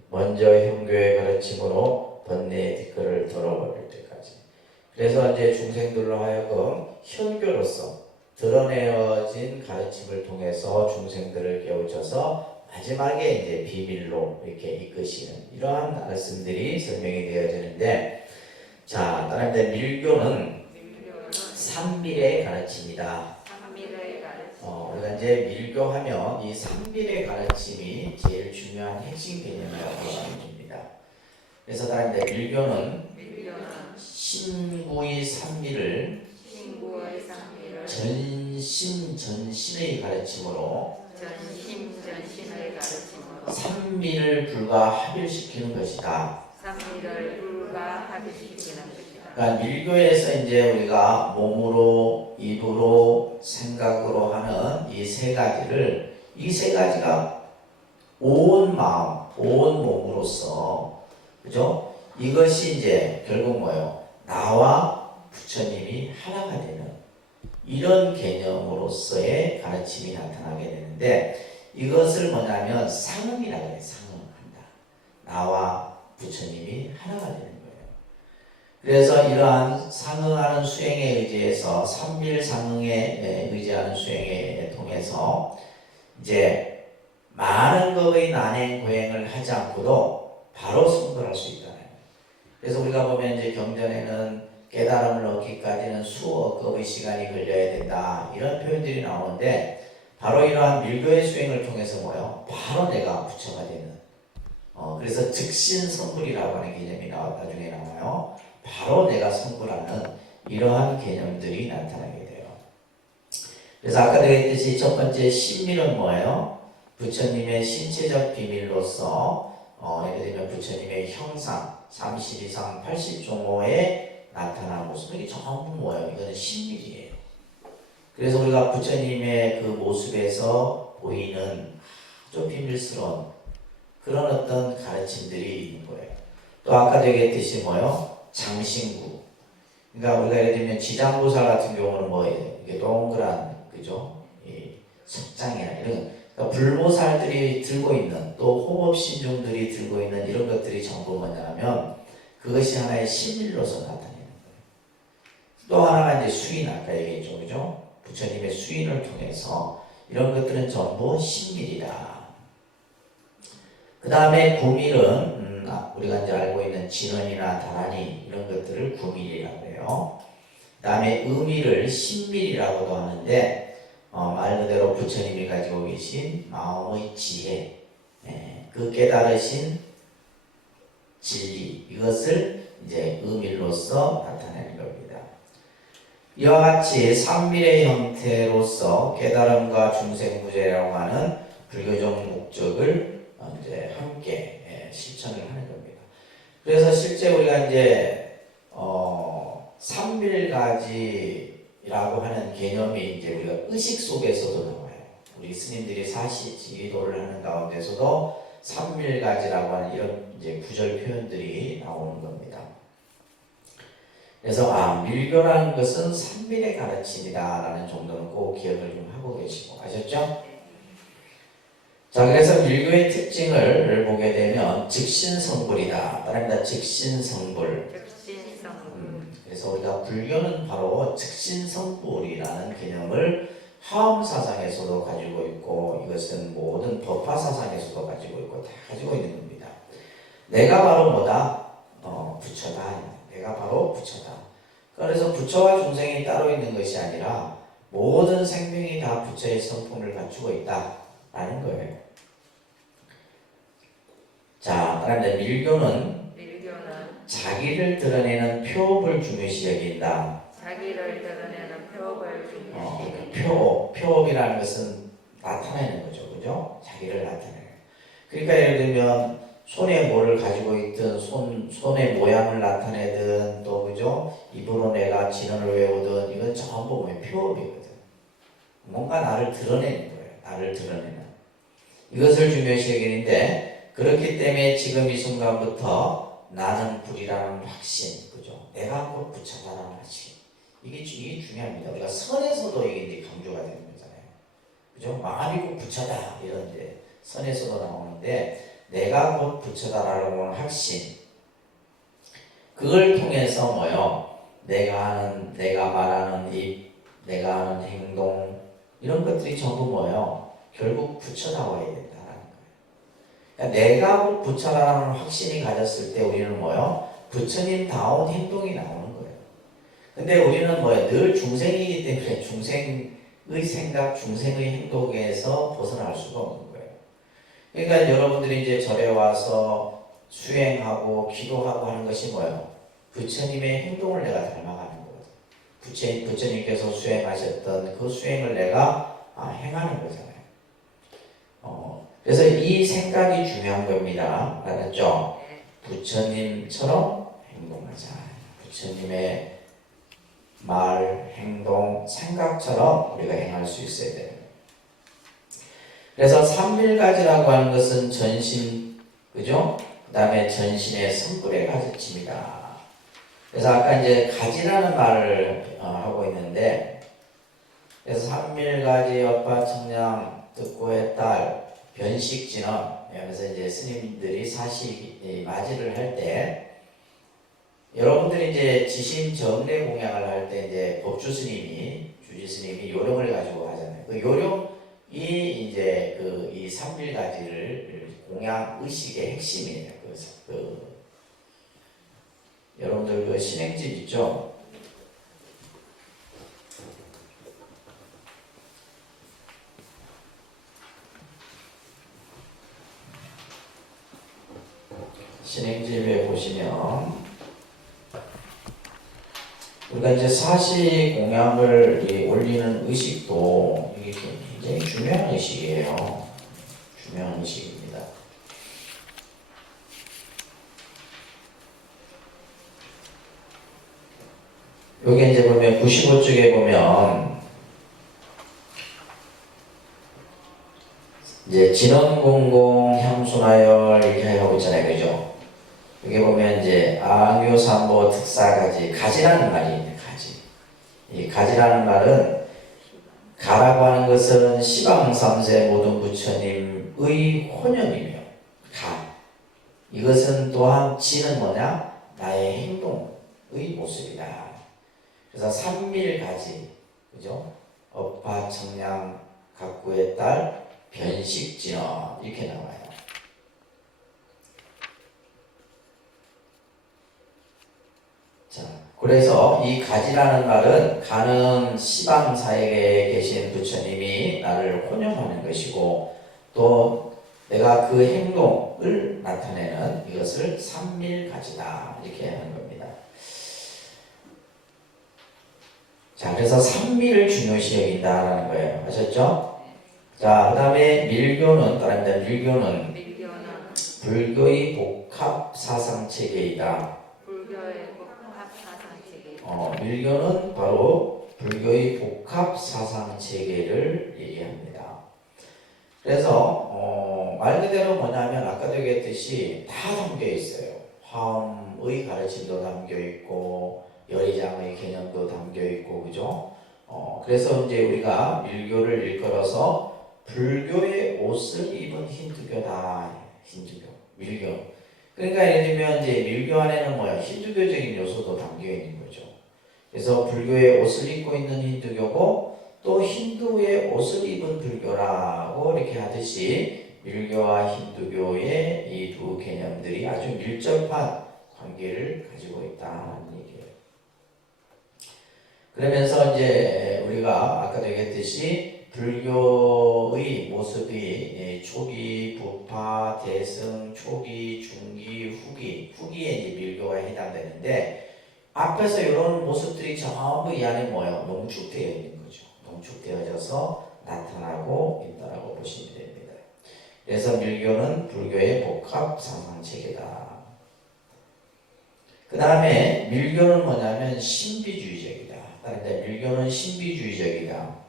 먼저 형교의 가르침으로 번뇌의 뒷걸을 덜어버릴 때까지. 그래서 이제 중생들로 하여금 현교로서 드러내어진 가르침을 통해서 중생들을 깨우쳐서 마지막에 이제 비밀로 이렇게 이끄시는 이러한 말씀들이 설명이 되어지는데, 자, 따라합니다. 밀교는 삼밀의 가르침이다. 우리가 이제 밀교하면 이 삼밀의 가르침이 제일 중요한 핵심 개념이라고 보시면 됩니다. 그래서 따라합니다. 밀교는 신구의 삼밀을 전신의 가르침으로 전심의 가르침으로 삼위를 불가합일시키는 것이다. 삼위를 불가합일시키는 것이다. 그러니까 밀교에서 이제 우리가 몸으로, 입으로, 생각으로 하는 이 세 가지를, 이 세 가지가 온 마음, 온 몸으로서, 그죠? 이것이 이제 결국 뭐예요? 나와 부처님이 하나가 되는 이런 개념으로서의 가르침이 나타나게 되는데, 이것을 뭐냐면 상응이라고 해요. 상응한다. 나와 부처님이 하나가 되는 거예요. 그래서 이러한 상응하는 수행에 의지해서 삼밀상응에 의지하는 수행에 통해서 이제 많은 법의 난행 고행을 하지 않고도 바로 성불할 수 있다는 거예요. 그래서 우리가 보면 이제 경전에는 깨달음을 얻기까지는 수억 겁의 시간이 걸려야 된다, 이런 표현들이 나오는데, 바로 이러한 밀교의 수행을 통해서 뭐요? 바로 내가 부처가 되는, 그래서 즉신성불이라고 하는 개념이 나중에 나와요. 바로 내가 성불하는 이러한 개념들이 나타나게 돼요. 그래서 아까도 했듯이 첫 번째 신밀은 뭐예요? 부처님의 신체적 비밀로서, 예를 들면 부처님의 형상 32상 80종호에 나타나는 모습이 전부 뭐예요? 이거는 신밀이에요. 그래서 우리가 부처님의 그 모습에서 보이는 아주 비밀스러운 그런 어떤 가르침들이 있는 거예요. 또 아까도 얘기했듯이 뭐예요? 장신구. 그러니까 우리가 예를 들면 지장보살 같은 경우는 뭐예요? 이게 동그란, 그죠? 이 석장이나 이런, 그러니까 불보살들이 들고 있는, 또 호법신중들이 들고 있는 이런 것들이 전부 뭐냐면 그것이 하나의 신밀로서 나타나는 거예요. 또 하나가 이제 수인, 아까 얘기했죠, 그죠? 부처님의 수인을 통해서 이런 것들은 전부 신밀이다. 그 다음에 구밀은 우리가 이제 알고 있는 진원이나 다란이 이런 것들을 구밀이라고 해요. 그 다음에 의밀을 신밀이라고도 하는데, 말 그대로 부처님이 가지고 계신 마음의 지혜, 그 깨달으신 진리, 이것을 이제 의밀로서 나타내는 겁니다. 이와 같이 삼밀의 형태로서 깨달음과 중생구제라고 하는 불교적 목적을 이제 함께 실천을 하는 겁니다. 그래서 실제 우리가 이제 삼밀가지라고 하는 개념이 이제 우리가 의식 속에서도 나와요. 우리 스님들이 사시지도를 하는 가운데서도 삼밀가지라고 하는 이런 이제 구절 표현들이 나오는 겁니다. 그래서 밀교라는 것은 삼밀의 가르침이다라는 정도는 꼭 기억을 좀 하고 계시고, 아셨죠? 자, 그래서 밀교의 특징을 보게 되면 즉신성불이다. 따릅니다. 즉신성불. 그래서 우리가 불교는 바로 즉신성불이라는 개념을 화엄사상에서도 가지고 있고, 이것은 모든 법화사상에서도 가지고 있고, 다 가지고 있는 겁니다. 내가 바로 뭐다? 부처다. 내가 바로 부처다. 그래서 부처와 중생이 따로 있는 것이 아니라 모든 생명이 다 부처의 성품을 갖추고 있다라는 거예요. 자, 그런데 밀교는 자기를 드러내는 표업을 중요시 여긴다. 자기를 드러내는 표업을 중요시 여긴다. 표업이라는 것은 나타내는 거죠, 그죠? 자기를 나타내는. 그러니까 예를 들면 손에 뭐를 가지고 있든, 손의 모양을 나타내든, 또 그죠? 입으로 내가 진언을 외우든, 이건 전부 뭐예요? 표업이거든. 뭔가 나를 드러내는 거예요. 나를 드러내는. 이것을 중요시 여기는데, 그렇기 때문에 지금 이 순간부터 나는 불이라는 확신, 그죠? 내가 곧 부처다라는 확신. 이게 중요합니다. 우리가 선에서도 이게 강조가 되는 거잖아요. 그죠? 마음이 곧 부처다. 이런 이제 선에서도 나오는데, 내가 곧 부처다라는 확신, 그걸 통해서 뭐요? 내가 하는, 내가 말하는 입, 내가 하는 행동, 이런 것들이 전부 뭐요? 결국 부처다워야 된다라는 거예요. 그러니까 내가 곧 부처라는 확신이 가졌을 때 우리는 뭐요? 부처님다운 행동이 나오는 거예요. 근데 우리는 뭐예요? 늘 중생이기 때문에 중생의 생각, 중생의 행동에서 벗어날 수가 없는 거예요. 그러니까 여러분들이 이제 절에 와서 수행하고 기도하고 하는 것이 뭐예요? 부처님의 행동을 내가 닮아가는 거거든요. 부처님께서 수행하셨던 그 수행을 내가 행하는 거잖아요. 그래서 이 생각이 중요한 겁니다. 알았죠? 네. 부처님처럼 행동하자. 부처님의 말, 행동, 생각처럼 우리가 행할 수 있어야 돼요. 그래서 삼밀가지라고 하는 것은 전신, 그죠? 그 다음에 전신의 성불의 가지칩니다. 그래서 아까 이제 가지라는 말을 하고 있는데, 그래서 삼밀가지, 여파, 청량, 득고의 딸, 변식진언. 그래서 이제 스님들이 사시 맞이를 할 때, 여러분들이 이제 지신 정례 공양을 할 때 이제 법주 스님이, 주지 스님이 요령을 가지고 하잖아요. 그 요령이 이제 이 삼밀가지를 공양 의식의 핵심이에요. 여러분들 그 신행집 있죠? 신행집에 보시면 우리가 이제 사시 공양을 올리는 의식도 이게 굉장히 중요한 의식이에요. 중요한 의식입니다. 여기 이제 보면 95쪽에 보면 이제 진원공공 향수나열 이렇게 하고 있잖아요, 그죠? 여기 보면 이제 앙유삼보 특사가지, 가지라는 말이 있네. 가지. 이 가지라는 말은 가라고 하는 것은 시방삼세 모든 부처님의 혼연이며 가. 이것은 또한 지는 뭐냐? 나의 행동의 모습이다. 그래서 삼밀가지, 그죠? 업파, 청량, 각구의 딸, 변식진어 이렇게 나와요. 자, 그래서 이 가지라는 말은 가는 시방사에 계신 부처님이 나를 혼용하는 것이고 또 내가 그 행동을 나타내는 이것을 삼밀가지다 이렇게 하는 겁니다. 자, 그래서 삼밀을 중요시 여긴다라는 거예요. 아셨죠? 자, 그 다음에 밀교는 따릅니다. 밀교는 불교의 복합 사상 체계이다. 불교의 복합 사상 체계. 밀교는 바로 불교의 복합 사상 체계를 얘기합니다. 그래서 말 그대로 뭐냐면 아까도 얘기했듯이 다 담겨 있어요. 화엄의 가르침도 담겨 있고 열의장의 개념도 담겨 있고, 그죠? 그래서 이제 우리가 밀교를 일컬어서 불교의 옷을 입은 힌두교다. 힌두교, 밀교. 그러니까 예를 들면 이제 밀교 안에는 뭐야? 힌두교적인 요소도 담겨 있는 거죠. 그래서 불교의 옷을 입고 있는 힌두교고 또 힌두의 옷을 입은 불교라고 이렇게 하듯이 밀교와 힌두교의 이 두 개념들이 아주 밀접한 관계를 가지고 있다는 얘기예요. 그러면서 이제 우리가 아까도 얘기했듯이 불교의 모습이 초기, 부파, 대승, 초기, 중기, 후기, 후기에 이제 밀교가 해당되는데 앞에서 이런 모습들이 전부 이 안에 뭐예요? 농축되어 있는 거죠. 농축되어져서 나타나고 있다라고 보시면 됩니다. 그래서 밀교는 불교의 복합 사상체계다. 그 다음에 밀교는 뭐냐면 신비주의적이다. 그런데 밀교는 신비주의적이다.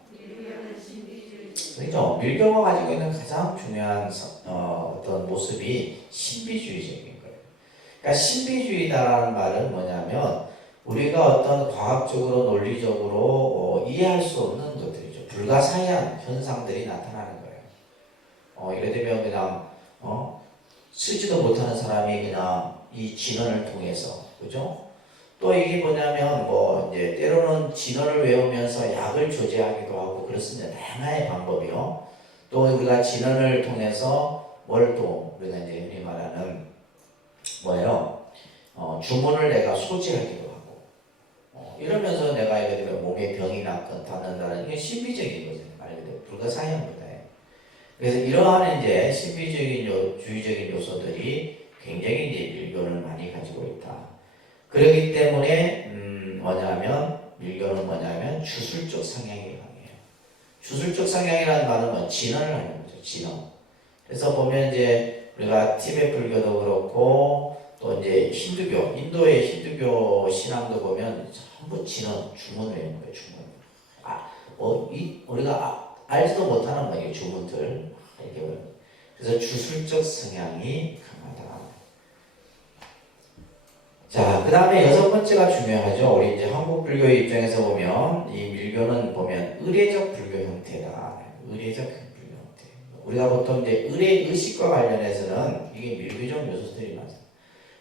그렇죠? 밀교가 가지고 있는 가장 중요한 어떤 모습이 신비주의적인 거예요. 그러니까 신비주의다라는 말은 뭐냐면 우리가 어떤 과학적으로 논리적으로 이해할 수 없는 것들이죠. 불가사의한 현상들이 나타나는 거예요. 예를 들면 그냥 쓰지도 못하는 사람이 그냥 이 진언을 통해서, 그죠? 또 이게 뭐냐면 이제 때로는 진언을 외우면서 약을 조제하기도 하고 그렇습니다. 다양한 방법이요. 또 우리가 진언을 통해서 뭘 또 우리가 이제 흔히 말하는 뭐예요? 주문을 내가 소지하기도 하고 이러면서 내가 예를 들면 몸에 병이 낫는다는 이게 신비적인 거잖아요. 말 그대로 불가사의한 거다. 그래서 이러한 이제 신비적인 주의적인 요소들이 굉장히 이제 밀교를 많이 가지고 있다. 그렇기 때문에 밀교는 주술적 성향이 강해요. 주술적 성향이라는 말은 진언을 하는 거죠. 진언. 그래서 보면 이제 우리가 티베트 불교도 그렇고 또 이제 힌두교, 인도의 힌두교 신앙도 보면 전부 진원, 주문을 외우는 거예요. 주문. 우리가 알지도 못하는 거예요. 주문들. 이렇게. 그래서 주술적 성향이 강하다. 자, 그 다음에 여섯 번째가 중요하죠. 우리 이제 한국 불교의 입장에서 보면 이 밀교는 보면 의례적 불교 형태다. 의례적 불교 형태. 우리가 보통 이제 의례 의식과 관련해서는 이게 밀교적 요소들이 많아요.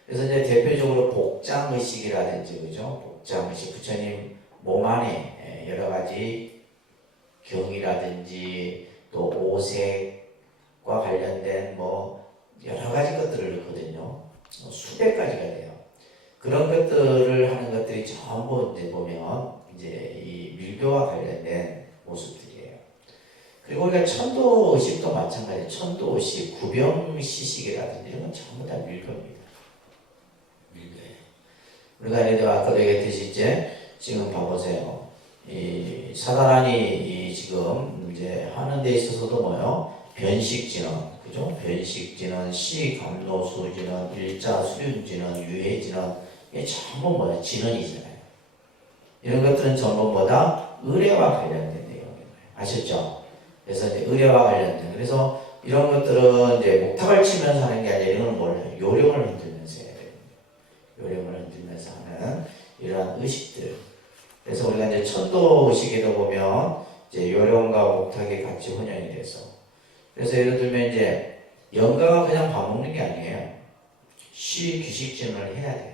그래서 이제 대표적으로 복장 의식이라든지 그죠? 복장 의식 부처님 몸 안에 여러 가지 경이라든지 또 옷색과 관련된 뭐 여러 가지 것들을 넣거든요. 수백 가지가 돼요. 그런 것들을 하는 것들이 전부 이제 보면 이제 이 밀교와 관련된 모습들이에요. 그리고 우리가 천도 의식도 마찬가지. 천도 의식, 구병 시식이라든지 이런 건 전부 다 밀교입니다. 밀교예요. 우리가 예를 들어 아까도 얘기했듯이 이제 지금 봐보세요. 이 사다란이 이 지금 이제 하는 데 있어서도 뭐요? 변식진원, 그죠? 변식진원, 시감노수진원, 일자수륜진원, 유해진원 이게 전부 뭐야? 진원이잖아요. 이런 것들은 전부 뭐다? 의례와 관련된 내용이에요. 아셨죠? 그래서 이제 의례와 관련된. 그래서 이런 것들은 이제 목탁을 치면서 하는 게 아니라 이런 건 뭐예요? 요령을 흔들면서 해야 돼요. 요령을 흔들면서 하는 이러한 의식들. 그래서 우리가 이제 천도 의식에도 보면 이제 요령과 목탁이 같이 혼연이 돼서. 그래서 예를 들면 이제 영가가 그냥 밥 먹는 게 아니에요. 시귀식진원을 해야 돼요.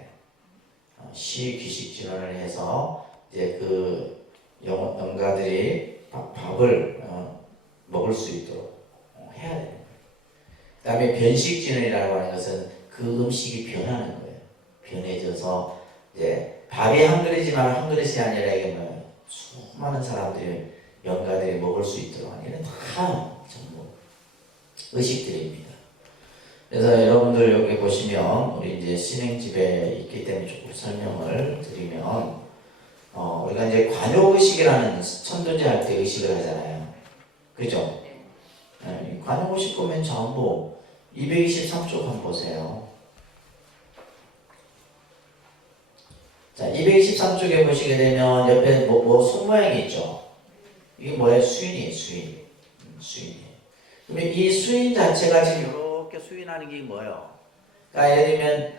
시귀식진원을 해서 이제 그 영가들이 밥을 먹을 수 있도록 해야 돼요. 그 다음에 변식진원이라고 하는 것은 그 음식이 변하는 거예요. 변해져서 이제 밥이 한 그릇이지만 한 그릇이 아니라 이게 뭐예요? 수많은 사람들이 영가들이 먹을 수 있도록 하는 다 전부 의식들입니다. 그래서 여러분들 여기 보시면 우리 이제 신행집에 있기 때문에 조금 설명을 드리면 우리가 이제 관용의식이라는 천도제 할 때 의식을 하잖아요. 그죠? 네, 관용의식 보면 전부 223쪽 한번 보세요. 자, 223쪽에 보시게 되면 옆에 뭐 손모양이 있죠? 이게 뭐예요? 수인이에요, 수인. 수인이에요. 그러면 이 수인 자체가 지금 이렇게 수인하는 게 뭐예요? 그러니까 예를 들면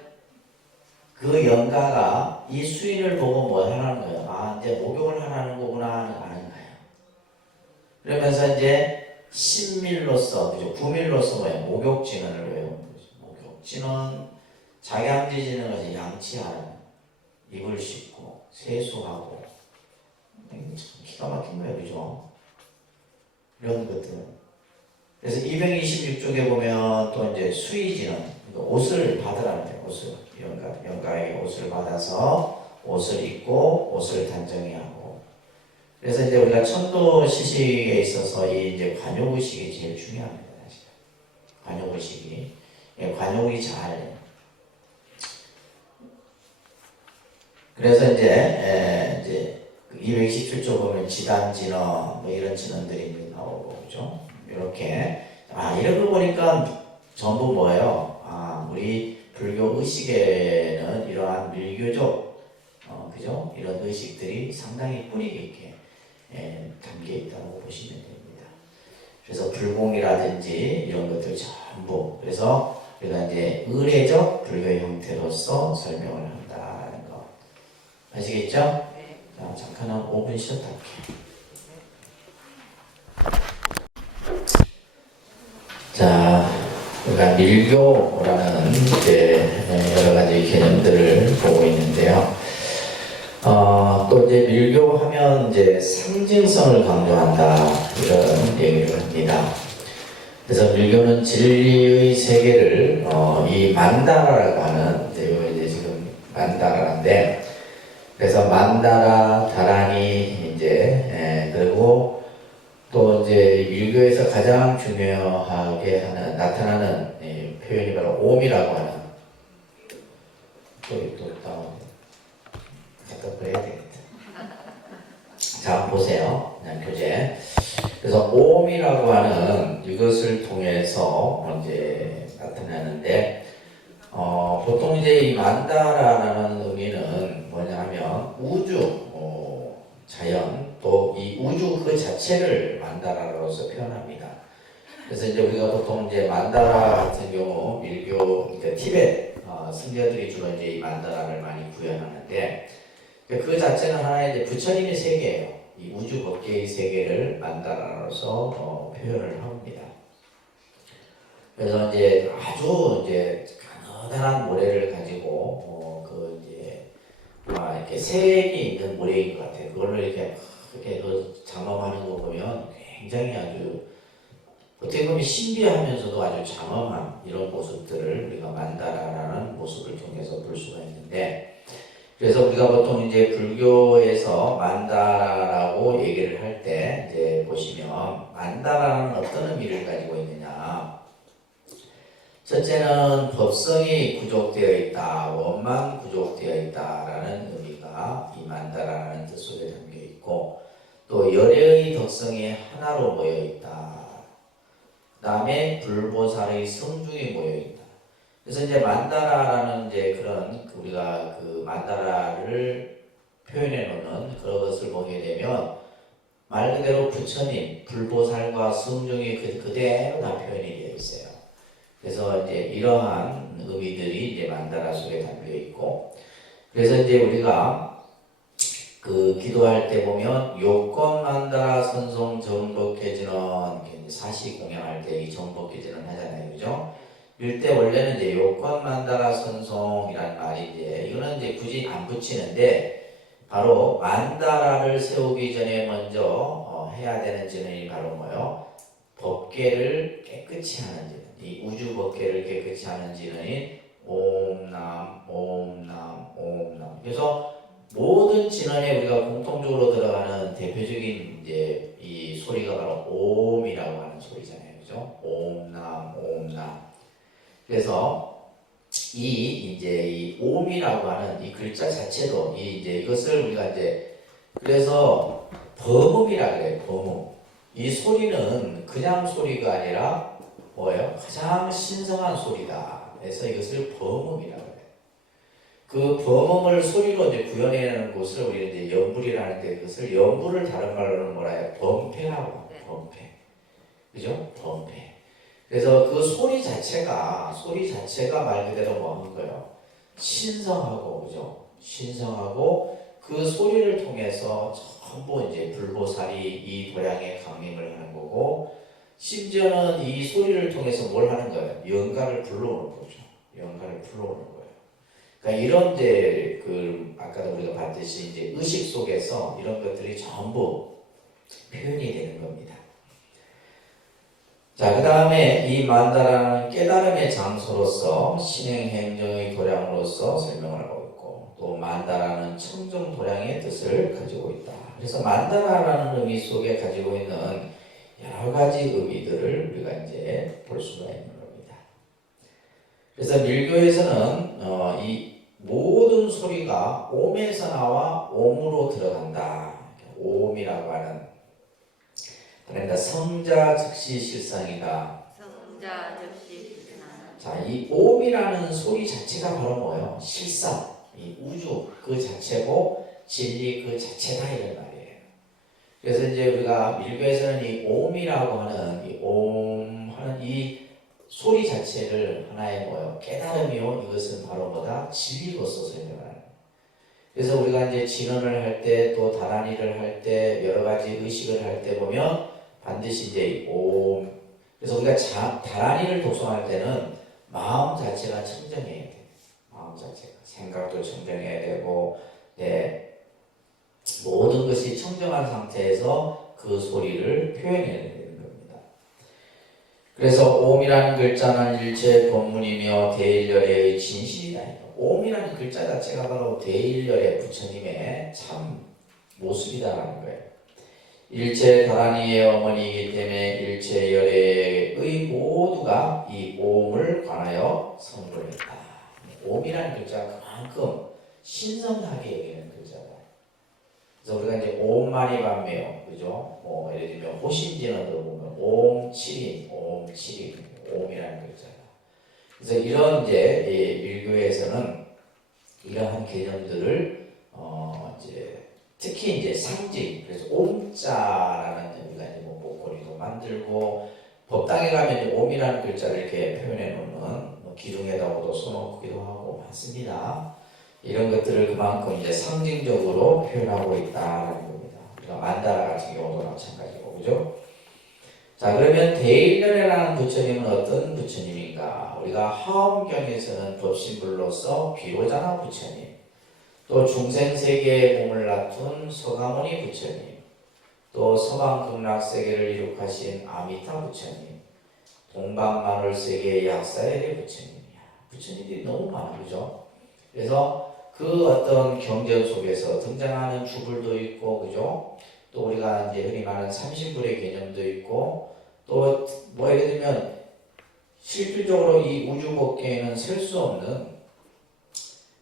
그 영가가 이 수인을 보고 뭘 하라는 거예요? 아, 이제 목욕을 하라는 거구나 아는 거예요. 그러면서 이제 신밀로서, 그죠? 구밀로서 뭐예요? 목욕진원을 외우는 거죠. 목욕진원, 자양지지는 것이 양치하는, 입을 씻고, 세수하고, 참 기가 막힌 거예요, 그죠? 이런 것들. 그래서 226쪽에 보면 또 이제 수의진원, 옷을 받으라는 거예요. 옷을 영가에게 옷을 받아서 옷을 입고 옷을 단정히 하고. 그래서 이제 우리가 천도 시식에 있어서 이 이제 관용의식이 제일 중요합니다. 사실. 관용의식이 관용이 잘. 그래서 이제 227쪽 보면 지단진원 뭐 이런 진원들이 나오고 그죠? 이렇게 이런 거 보니까 전부 뭐예요? 우리 불교 의식에는 이러한 밀교적 그죠? 이런 의식들이 상당히 뿌리 깊게 담겨 있다고 보시면 됩니다. 그래서 불공이라든지 이런 것들 전부 그래서 우리가 이제 의례적 불교의 형태로서 설명을 한다는 거 아시겠죠? 네. 자, 잠깐 한 5분 쉬었다 할게요. 자, 우리가 밀교라는 이제 여러 가지 개념들을 보고 있는데요. 또 이제 밀교하면 이제 상징성을 강조한다 이런 얘기를 합니다. 그래서 밀교는 진리의 세계를 이 만다라라고 하는 이제 지금 만다라인데 그래서 만다라 다라니 이제 그리고 또 이제 밀교에서 가장 중요하게 하는 나타나는 표현이 바로 옴이라고 하는 또 갖다 버려야 되겠다. 자 보세요. 그냥 교재. 그래서 그래서 옴이라고 하는 이것을 통해서 이제 나타나는데 보통 이제 이 만다라는 의미는 뭐냐면 우주, 자연 또 이 우주 그 자체를 만다라로서 표현합니다. 그래서 이제 우리가 보통 이제 만다라 같은 경우 밀교 이제 티베트 승려들이 주로 이제 이 만다라를 많이 구현하는데 그 자체는 하나의 이제 부처님의 세계예요. 이 우주 법계의 세계를 만다라로서 표현을 합니다. 그래서 이제 아주 이제 가느다란 모래를 가지고 그 이제 이렇게 색이 있는 모래인 것 같아요. 그걸로 이렇게 그 장엄하는 거 보면 굉장히 아주 어떻게 보면 신비하면서도 아주 장엄한 이런 모습들을 우리가 만다라라는 모습을 통해서 볼 수가 있는데, 그래서 우리가 보통 이제 불교에서 만다라고 얘기를 할 때 이제 보시면 만다라는 어떤 의미를 가지고 있느냐. 첫째는 법성이 구족되어 있다, 원만 구족되어 있다라는 의미가 이 만다라는 뜻 속에 담겨 있고, 또 열애의 덕성이 하나로 모여 있다. 그 다음에 불보살의 성중이 모여 있다. 그래서 이제 만다라라는 이제 그런 우리가 그 만다라를 표현해 놓는 그런 것을 보게 되면 말 그대로 부처님, 불보살과 성중이 그대로 다 표현이 되어 있어요. 그래서 이제 이러한 의미들이 이제 만다라 속에 담겨 있고, 그래서 이제 우리가 그 기도할 때 보면 요건 만다라 선송 정복해지는 사시 공양할 때 이 정복해지는 하잖아요, 그죠? 이럴 때 원래는 이제 요건 만다라 선송이라는 말이 이거는 이제 굳이 안 붙이는데 바로 만다라를 세우기 전에 먼저 해야 되는 진언이 바로 뭐요? 법계를 깨끗이 하는 진언. 이 우주 법계를 깨끗이 하는 진언이 옴남, 옴남, 옴남. 그래서 모든 진언에 우리가 공통적으로 들어가는 대표적인 이제 이 소리가 바로 옴이라고 하는 소리잖아요, 그죠? 옴남, 옴남. 그래서 이 옴이라고 하는 이 글자 자체도 이것을 우리가 이제 그래서 범음이라 그래요. 범음. 이 소리는 그냥 소리가 아니라 뭐예요? 가장 신성한 소리다. 그래서 이것을 범음이라고 해요. 그 범음을 소리로 이제 구현해내는 곳을 우리 이제 연불이라는데 그것을 연불을 다른 말로는 뭐라 해요? 범패라고 합니다. 범패. 그죠? 범패. 그래서 그 소리 자체가 말 그대로 뭐 하는 거예요? 신성하고, 그죠? 신성하고 그 소리를 통해서 전부 이제 불보살이 이 도량에 강림을 하는 거고, 심지어는 이 소리를 통해서 뭘 하는 거예요? 영가를 불러오는 거죠. 영가를 불러오는 거예요. 그러니까 이런 이제 그 아까도 우리가 봤듯이 이제 의식 속에서 이런 것들이 전부 표현이 되는 겁니다. 자, 그 다음에 이 만다라는 깨달음의 장소로서 신행행정의 도량으로서 설명을 하고 있고, 또 만다라는 청정 도량의 뜻을 가지고 있다. 그래서 만다라는 의미 속에 가지고 있는 여러 가지 의미들을 우리가 이제 볼 수가 있는 겁니다. 그래서 밀교에서는 이 모든 소리가 옴에서 나와 옴으로 들어간다. 옴이라고 하는, 그러니까 성자 즉시 실상이다. 성자 즉시 실상. 자, 이 옴이라는 소리 자체가 바로 뭐예요? 실상, 이 우주 그 자체고 진리 그 자체다 이런 말이에요. 그래서 이제 우리가 밀교에서는 이 옴이라고 하는 이 옴 하는 이 소리 자체를 하나의 뭐예요? 깨달음이요. 이것은 바로 뭐다? 진리로서 설명하는. 그래서 우리가 이제 진언을 할 때 또 다란이를 할 때 여러 가지 의식을 할 때 보면 반드시 이제 옴. 그래서 우리가 다란이를 독송할 때는 마음 자체가 청정해야 돼. 마음 자체가 생각도 청정해야 되고, 모든 것이 청정한 상태에서 그 소리를 표현해야 되는 겁니다. 그래서 옴이라는 글자는 일체 본문이며 대일열의 진실이다. 옴이라는 글자 자체가 바로 대일열의 부처님의 참 모습이다라는 거예요. 일체 다란이의 어머니이기 때문에 일체 열애의 모두가 이 옴을 관하여 선고했다. 옴이라는 글자가 그만큼 신성하게 여기는 글자다. 그래서 우리가 이제 옴만이 반매요. 그죠? 뭐 예를 들면 호신진어도 보면 옴칠인, 옴칠인, 옴이라는 글자가. 그래서 이런 이제 일교에서는 이러한 개념들을 이제 특히 이제 상징, 그래서 옴자라는 우리가 이제 뭐 목걸이도 만들고 법당에 가면 이제 옴이라는 글자를 이렇게 표현해 놓는 뭐 기둥에다가도 써놓기도 하고 많습니다. 이런 것들을 그만큼 이제 상징적으로 표현하고 있다라는 겁니다. 우리가 만다라 같은 경우도 마찬가지고, 그죠? 자, 그러면 대일련이라는 부처님은 어떤 부처님인가? 우리가 화엄경에서는 법신불로서 비로자나 부처님, 또 중생세계에 몸을 낳둔 서가모니 부처님, 또 서방극락세계를 이룩하신 아미타 부처님, 동방만월세계의 약사열의 부처님, 부처님들이 너무 많아, 그죠? 그래서 그 어떤 경전 속에서 등장하는 주불도 있고, 그죠? 또 우리가 이제 흔히 말하는 삼신불의 개념도 있고, 또 뭐 예를 들면 실질적으로 이 우주법계에는 셀 수 없는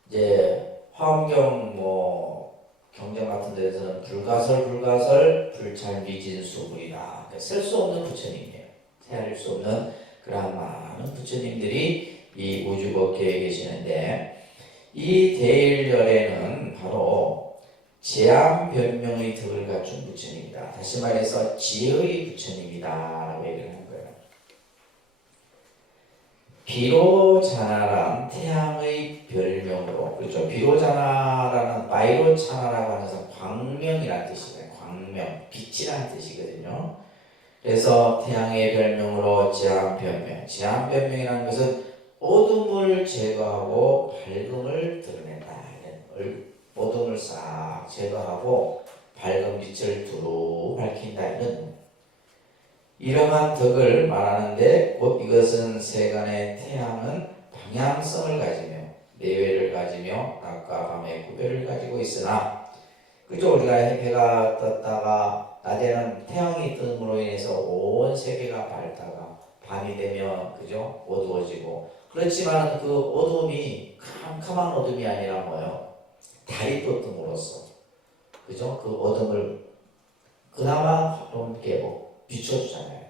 이제 화엄경 뭐 경전 같은 데서는 불가설 불찰미진수불이다. 셀 수 없는 부처님이에요. 헤아릴 수 없는 그러한 많은 부처님들이 이 우주법계에 계시는데, 이 대일열에는 바로 제암변명의 덕을 갖춘 부처님이다. 다시 말해서 지혜의 부처님이다 라고 얘기를 하는 거예요. 비로자나란 태양의 별명으로, 그렇죠? 비로자나라는 바이로차나라고 하는 것은 광명이라는 뜻이에요. 광명, 빛이라는 뜻이거든요. 그래서 태양의 별명으로 제암변명, 제암변명이라는 것은 어둠을 제거하고 밝음을 드러낸다. 어둠을 싹 제거하고 밝은 빛을 두루 밝힌다. 이러한 덕을 말하는데, 곧 이것은 세간의 태양은 방향성을 가지며 내외를 가지며 낮과 밤의 구별을 가지고 있으나, 그죠? 우리가 해가 떴다가 낮에는 태양이 뜸으로 인해서 온 세계가 밝다가 밤이 되면, 그죠? 어두워지고. 그렇지만 그 어둠이 캄캄한 어둠이 아니라 뭐예요? 달이 떴음으로써, 그죠? 그 어둠을 그나마 화롭게 비춰주잖아요.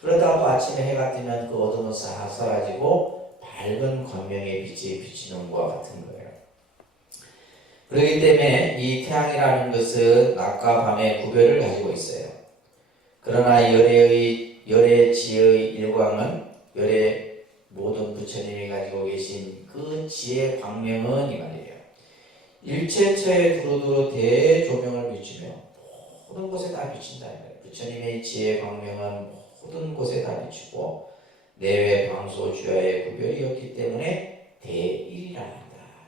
그러다가 또 아침에 해가 뜨면 그 어둠은 싹 사라지고 밝은 광명의 빛이 비치는 것과 같은 거예요. 그렇기 때문에 이 태양이라는 것은 낮과 밤의 구별을 가지고 있어요. 그러나 열의 지혜의 일광은 열의 모든 부처님이 가지고 계신 그 지혜 광명은 이 말이에요. 일체처에 두루두루 대조명을 비추며 모든 곳에 다 비친다. 부처님의 지혜 광명은 모든 곳에 다 비추고 내외 방소주야의 구별이 없기 때문에 대일이라 한다.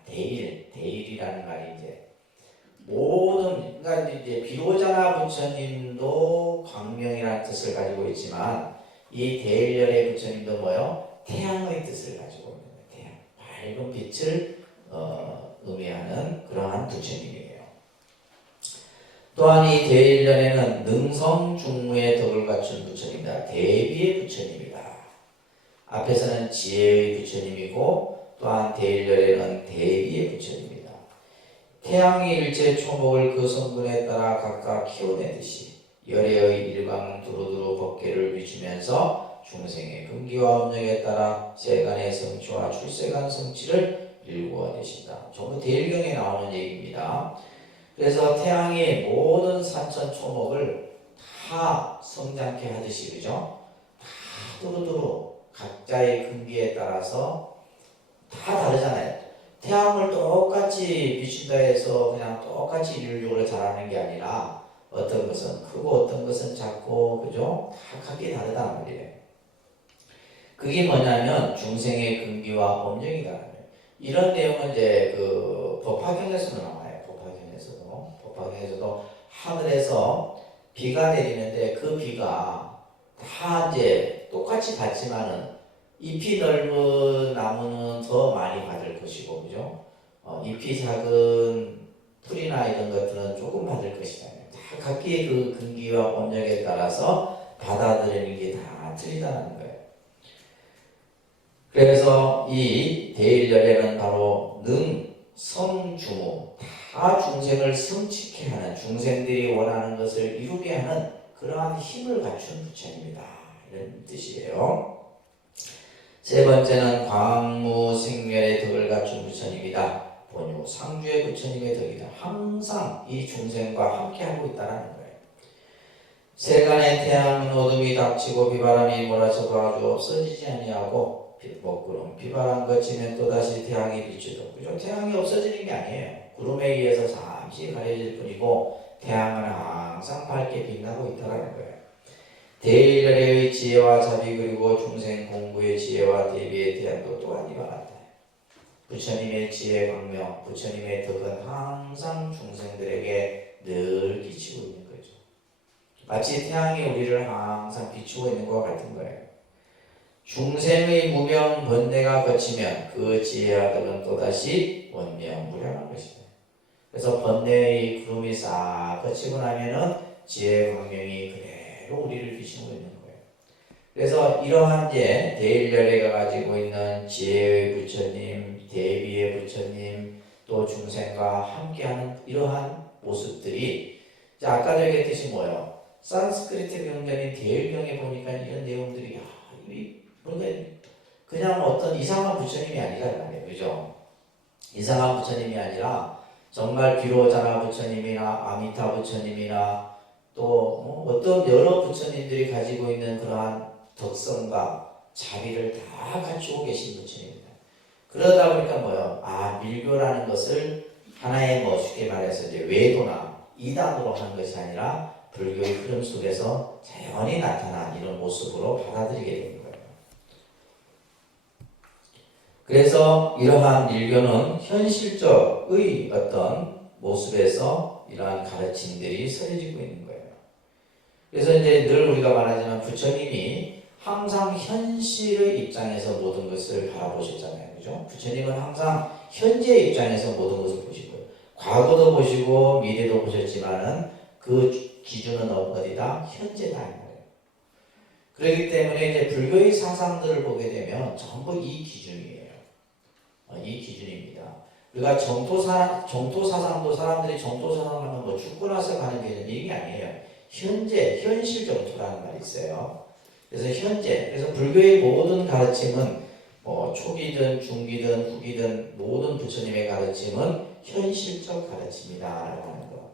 대일이라는 말이 이제 모든, 그러니까 이제 비로자나 부처님도 광명이라는 뜻을 가지고 있지만 이 대일열의 부처님도 뭐요? 태양의 뜻을 가지고 있는 거예요. 태양, 밝은 빛을 의미하는 그러한 부처님이에요. 또한 이 대일련에는 능성중무의 덕을 갖춘 부처님이다. 대비의 부처님이다. 앞에서는 지혜의 부처님이고 또한 대일련에는 대비의 부처님이다. 태양이 일체 초목을 그 성분에 따라 각각 키워내듯이 열애의 일광 두루두루 법계를 비추면서 중생의 근기와 업력에 따라 세간의 성취와 출세간 성취를 일구어 내신다. 전부 대일경에 나오는 얘기입니다. 그래서 태양이 모든 산천 초목을 다 성장케 하듯이, 그죠? 다 두루두루 각자의 근기에 따라서 다 다르잖아요. 태양을 똑같이 비춘다 해서 그냥 똑같이 일률적으로 자라는 게 아니라 어떤 것은 크고 어떤 것은 작고, 그죠? 다 각기 다르단 말이에요. 그게 뭐냐면 중생의 근기와 업력이다. 이런 내용은 이제 그 법화경에서도 나와요. 법화경에서도 하늘에서 비가 내리는데 그 비가 다 이제 똑같이 받지만은 잎이 넓은 나무는 더 많이 받을 것이고, 그죠? 잎이 작은 풀이나 이런 것들은 조금 받을 것이다. 다 각기의 그 근기와 업력에 따라서 받아들이는 게 다 틀리다는 거예요. 그래서 이 대일열에는 바로 능, 성, 주무 다 중생을 성취케 하는, 중생들이 원하는 것을 이루게 하는 그러한 힘을 갖춘 부처님이다, 이런 뜻이에요. 세 번째는 광무생멸의 덕을 갖춘 부처님이다. 본유 상주의 부처님의 덕이다. 항상 이 중생과 함께하고 있다는 거예요. 세간의 태양은 어둠이 닥치고 비바람이 몰아쳐도 아주 없어지지 아니하고 먹구름 비바람 거치면 또다시 태양이 비추죠. 그죠? 태양이 없어지는 게 아니에요. 구름에 의해서 잠시 가려질 뿐이고 태양은 항상 밝게 빛나고 있다는 거예요. 대일열의 지혜와 자비 그리고 중생 공부의 지혜와 대비의 태양도 또한 이와 같다. 부처님의 지혜 광명, 부처님의 덕은 항상 중생들에게 늘 비치고 있는 거죠. 마치 태양이 우리를 항상 비추고 있는 것과 같은 거예요. 중생의 무명 번뇌가 거치면 그 지혜와 덕은 또다시 원명무량한 것이다. 그래서 번뇌의 구름이 싹 거치고 나면은 지혜 광명이 그대로 우리를 비추고 있는 거예요. 그래서 이러한 이제 대일열애가 가지고 있는 지혜의 부처님, 대비의 부처님, 또 중생과 함께하는 이러한 모습들이, 아까도 얘기했듯이 뭐예요? 산스크리트 경전인 대일경에 보니까 이런 내용들이 그냥 어떤 이상한 부처님이 아니라 말이에요, 그죠? 이상한 부처님이 아니라 정말 비로자나 부처님이나 아미타 부처님이나 또 어떤 여러 부처님들이 가지고 있는 그러한 덕성과 자비를 다 갖추고 계신 부처님입니다. 그러다 보니까 뭐예요? 밀교라는 것을 하나의 쉽게 말해서 이제 외도나 이단으로 하는 것이 아니라 불교의 흐름 속에서 자연히 나타난 이런 모습으로 받아들이게 되는 거예요. 그래서 이러한 밀교는 현실적의 어떤 모습에서 이러한 가르침들이 서려지고 있는 거예요. 그래서 이제 늘 우리가 말하지만 부처님이 항상 현실의 입장에서 모든 것을 바라보셨잖아요. 그죠? 부처님은 항상 현재의 입장에서 모든 것을 보시고요. 과거도 보시고 미래도 보셨지만은 그 기준은 어디다? 현재다. 그렇기 때문에 이제 불교의 사상들을 보게 되면 전부 이 기준이에요. 이 기준입니다. 우리가 정토 사상도 사람들이 정토 사상하면 죽고 나서 가는 개념, 이게 아니에요. 현실 정토라는 말이 있어요. 그래서 그래서 불교의 모든 가르침은 초기든 중기든 후기든 모든 부처님의 가르침은 현실적 가르침이다라고 하는 거.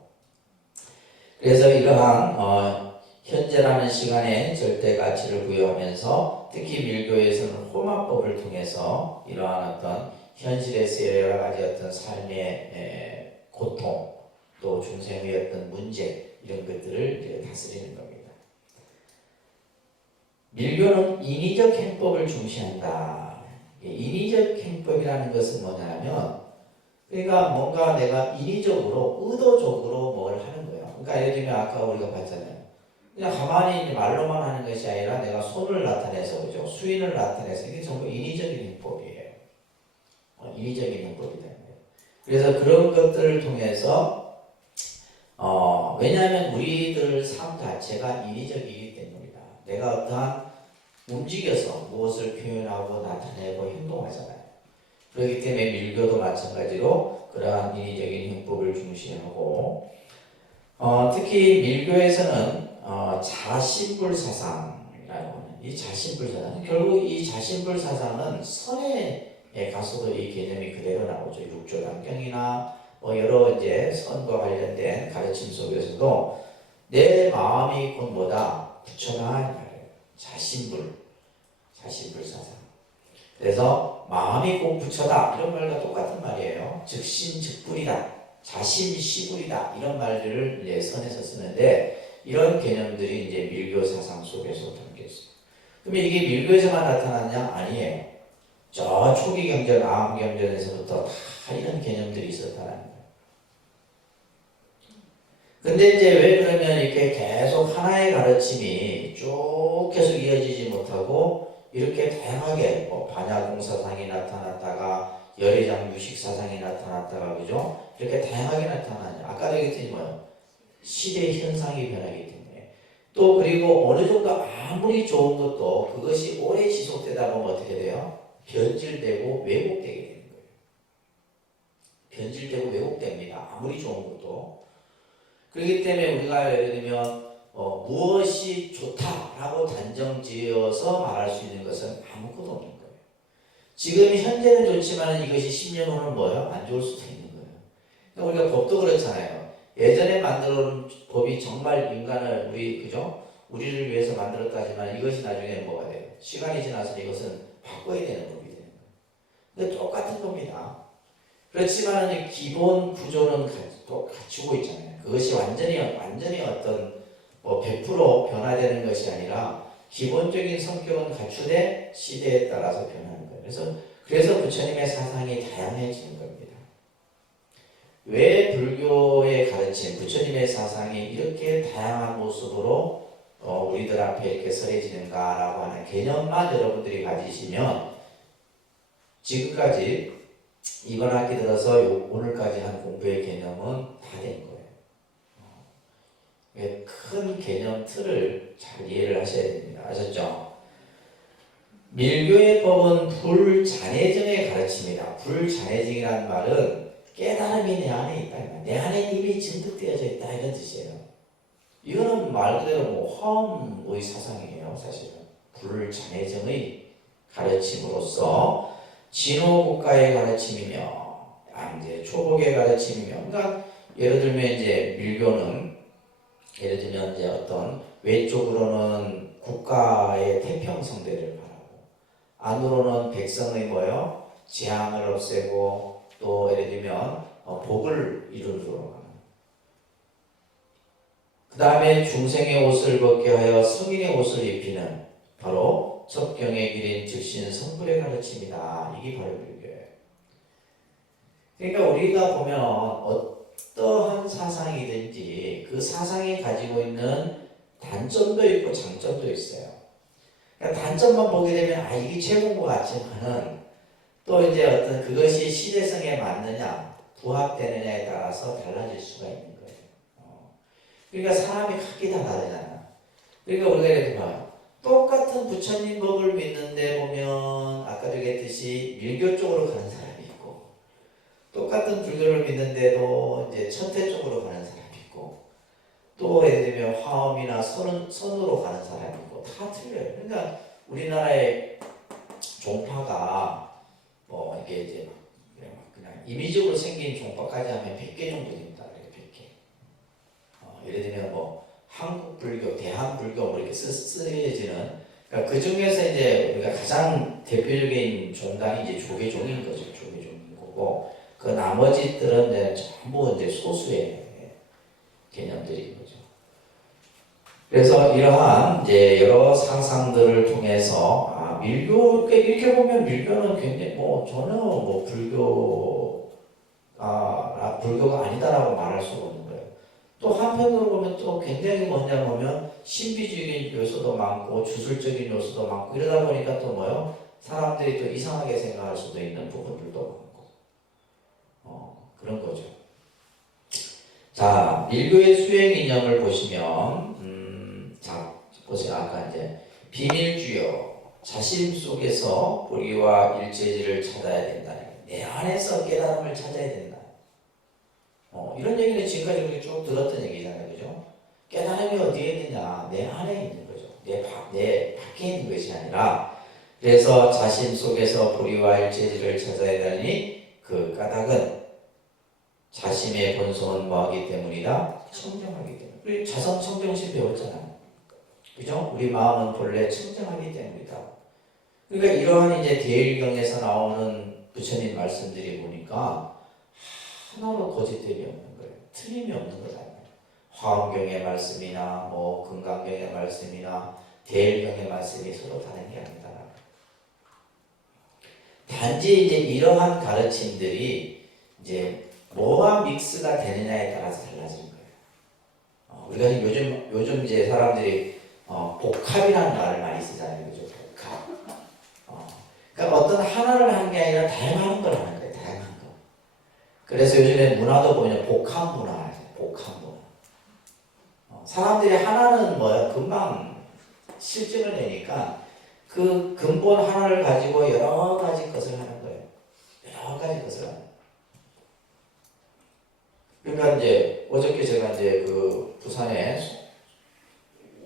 그래서 이러한 현재라는 시간에 절대 가치를 부여하면서 특히 밀교에서는 호마법을 통해서 이러한 어떤 현실에서의 여러 가지 어떤 삶의 고통, 또 중생의 어떤 문제, 이런 것들을 이제 다스리는 겁니다. 밀교는 인위적 행법을 중시한다. 인위적 행법이라는 것은 뭐냐면, 그러니까 뭔가 내가 인위적으로, 의도적으로 뭘 하는 거예요. 그러니까 예를 들면 아까 우리가 봤잖아요. 그냥 가만히 말로만 하는 것이 아니라 내가 손을 나타내서, 그죠? 수인을 나타내서, 이게 전부 인위적인 행법이에요. 인위적인 행법이다. 그래서 그런 것들을 통해서 왜냐하면 우리들 삶 자체가 인위적이기 때문이다. 내가 어떠한 움직여서 무엇을 표현하고 나타내고 행동하잖아요. 그렇기 때문에 밀교도 마찬가지로 그러한 인위적인 행법을 중시하고 특히 밀교에서는 자신불 사상이라고 하는 이 자신불 사상, 결국 이 자신불 사상은 선에 가서도 이 개념이 그대로 나오죠. 육조단경이나 여러 이제 선과 관련된 가르침 속에서도 내 마음이 곧 뭐다? 부처다. 자신불 사상. 그래서 마음이 곧 부처다. 이런 말과 똑같은 말이에요. 즉신 즉불이다. 자신 시불이다. 이런 말들을 이제 선에서 쓰는데 이런 개념들이 이제 밀교 사상 속에서 담겨 있어요. 그러면 이게 밀교에서만 나타났냐? 아니에요. 저 초기 경전, 아함 경전에서부터 다 이런 개념들이 있었다는 거예요. 근데 이제 왜 그러면 이렇게 계속 하나의 가르침이 쭉 계속 이어지지 못하고 이렇게 다양하게 반야공 사상이 나타났다가 열애장 유식 사상이 나타났다가 그죠? 이렇게 다양하게 나타나냐? 아까도 얘기했더니 시대 현상이 변하기 때문에 또 그리고 어느 정도 아무리 좋은 것도 그것이 오래 지속되다 보면 어떻게 돼요? 변질되고 왜곡되게 되는 거예요. 변질되고 왜곡됩니다. 아무리 좋은 것도. 그렇기 때문에 우리가 예를 들면 무엇이 좋다라고 단정지어서 말할 수 있는 것은 아무것도 없는 거예요. 지금 현재는 좋지만 이것이 10년 후는 뭐예요? 안 좋을 수도 있는 거예요. 그러니까 우리가 법도 그렇잖아요. 예전에 만들어 놓은 법이 정말 인간을 우리를 위해서 만들었다지만 이것이 나중에 뭐가 돼요? 시간이 지나서 이것은 바꿔야 되는 법이 되는 거예요. 근데 똑같은 겁니다. 그렇지만 이 기본 구조는 또 갖추고 있잖아요. 그것이 완전히 어떤 100% 변화되는 것이 아니라 기본적인 성격은 갖추되 시대에 따라서 변하는 거예요. 그래서 부처님의 사상이 다양해지는 겁니다. 왜 불교의 가르침, 부처님의 사상이 이렇게 다양한 모습으로 우리들 앞에 이렇게 서려지는가라고 하는 개념만 여러분들이 가지시면 지금까지 이번 학기 들어서 오늘까지 한 공부의 개념은 다 된 거예요. 큰 개념 틀을 잘 이해를 하셔야 됩니다. 아셨죠? 밀교의 법은 불잔해정의 가르침이다. 불잔해정이라는 말은 깨달음이 내 안에 있다. 내 안에 이미 증득되어져 있다. 이런 뜻이에요. 이거는 말 그대로 화엄의 사상이에요. 사실은. 불잔해정의 가르침으로서 진호국가의 가르침이며 이제 초복의 가르침이며 그러니까 예를 들면 이제 밀교는 예를 들면 이제 어떤 외적으로는 국가의 태평성대를 바라고 안으로는 백성의 뭐요? 재앙을 없애고 또 예를 들면 복을 이루도록 하는 그 다음에 중생의 옷을 벗게 하여 성인의 옷을 입히는 바로 섭경의 길인 즉신 성불의 가르침이다. 이게 바로 불교예요. 그러니까 우리가 보면 어떠한 사상이든지 그 사상이 가지고 있는 단점도 있고 장점도 있어요. 그러니까 단점만 보게 되면 이게 최고인 것 같지만은 또 이제 어떤 그것이 시대성에 맞느냐 부합되느냐에 따라서 달라질 수가 있는 거예요. 그러니까 사람이 각기 다 다르잖아요. 그러니까 우리가 이렇게 봐요. 똑같은 부처님 법을 믿는데 보면 아까도 얘기했듯이 밀교 쪽으로 가는 사람이 있고 똑같은 불교를 믿는데도 이제 천태 쪽으로 가는 사람이 있고 또 예를 들면 화엄이나 선으로 가는 사람이 있고 다 틀려요. 그러니까 우리나라의 종파가 이게 이제 그냥 임의적으로 생긴 종파까지 하면 100개 정도 됩니다. 이렇게 100개. 예를 들면 한국 불교, 대한 불교 이렇게 쓰여지는 그러니까 그 중에서 이제 우리가 가장 대표적인 종단이 이제 조계종인 거죠. 조계종인 거고 그 나머지들은 이제 전부 이제 소수의 개념들인 거죠. 그래서 이러한 이제 여러 상상들을 통해서 밀교 이렇게 보면 밀교는 굉장히 전혀 불교가 아니다라고 말할 수 없는 거예요. 또 한편으로 보면 또 굉장히 뭐냐 보면 신비적인 요소도 많고 주술적인 요소도 많고 이러다 보니까 또 사람들이 또 이상하게 생각할 수도 있는 부분들도 많고 그런 거죠. 자, 밀교의 수행 이념을 보시면 자 보세요. 아까 이제 비밀주요 자신 속에서 불의와 일체지를 찾아야 된다. 내 안에서 깨달음을 찾아야 된다. 이런 얘기는 지금까지 우리 쭉 들었던 얘기잖아요. 그죠? 깨달음이 어디에 있느냐? 내 안에 있는 거죠. 내 밖에 있는 것이 아니라 그래서 자신 속에서 불의와 일체지를 찾아야 되니 그 까닭은 자신의 본성은 뭐하기 때문이다? 청정하기 때문에. 우리 자성 청정심 배웠잖아요. 그죠? 우리 마음은 본래 청정하기 때문이다. 그러니까 이러한 이제 대일경에서 나오는 부처님 말씀들이 보니까 하나로 거짓됨이 없는 거예요. 틀림이 없는 거잖아요. 화엄경의 말씀이나 금강경의 말씀이나 대일경의 말씀이 서로 다른 게 아니다. 단지 이제 이러한 가르침들이 이제 뭐가 믹스가 되느냐에 따라서 달라지는 거예요. 우리가 요즘 이제 사람들이 복합이라는 말을 많이 쓰잖아요. 그죠? 복합. 그러니까 어떤 하나를 하는 게 아니라 다양한 걸 하는 거예요. 다양한 거. 그래서 요즘에 문화도 보면 복합 문화, 복합 문화. 사람들이 하나는 금방 실증을 내니까 그 근본 하나를 가지고 여러 가지 것을 하는 거예요. 여러 가지 것을 하는 거예요. 그러니까 이제 어저께 제가 이제 그 부산에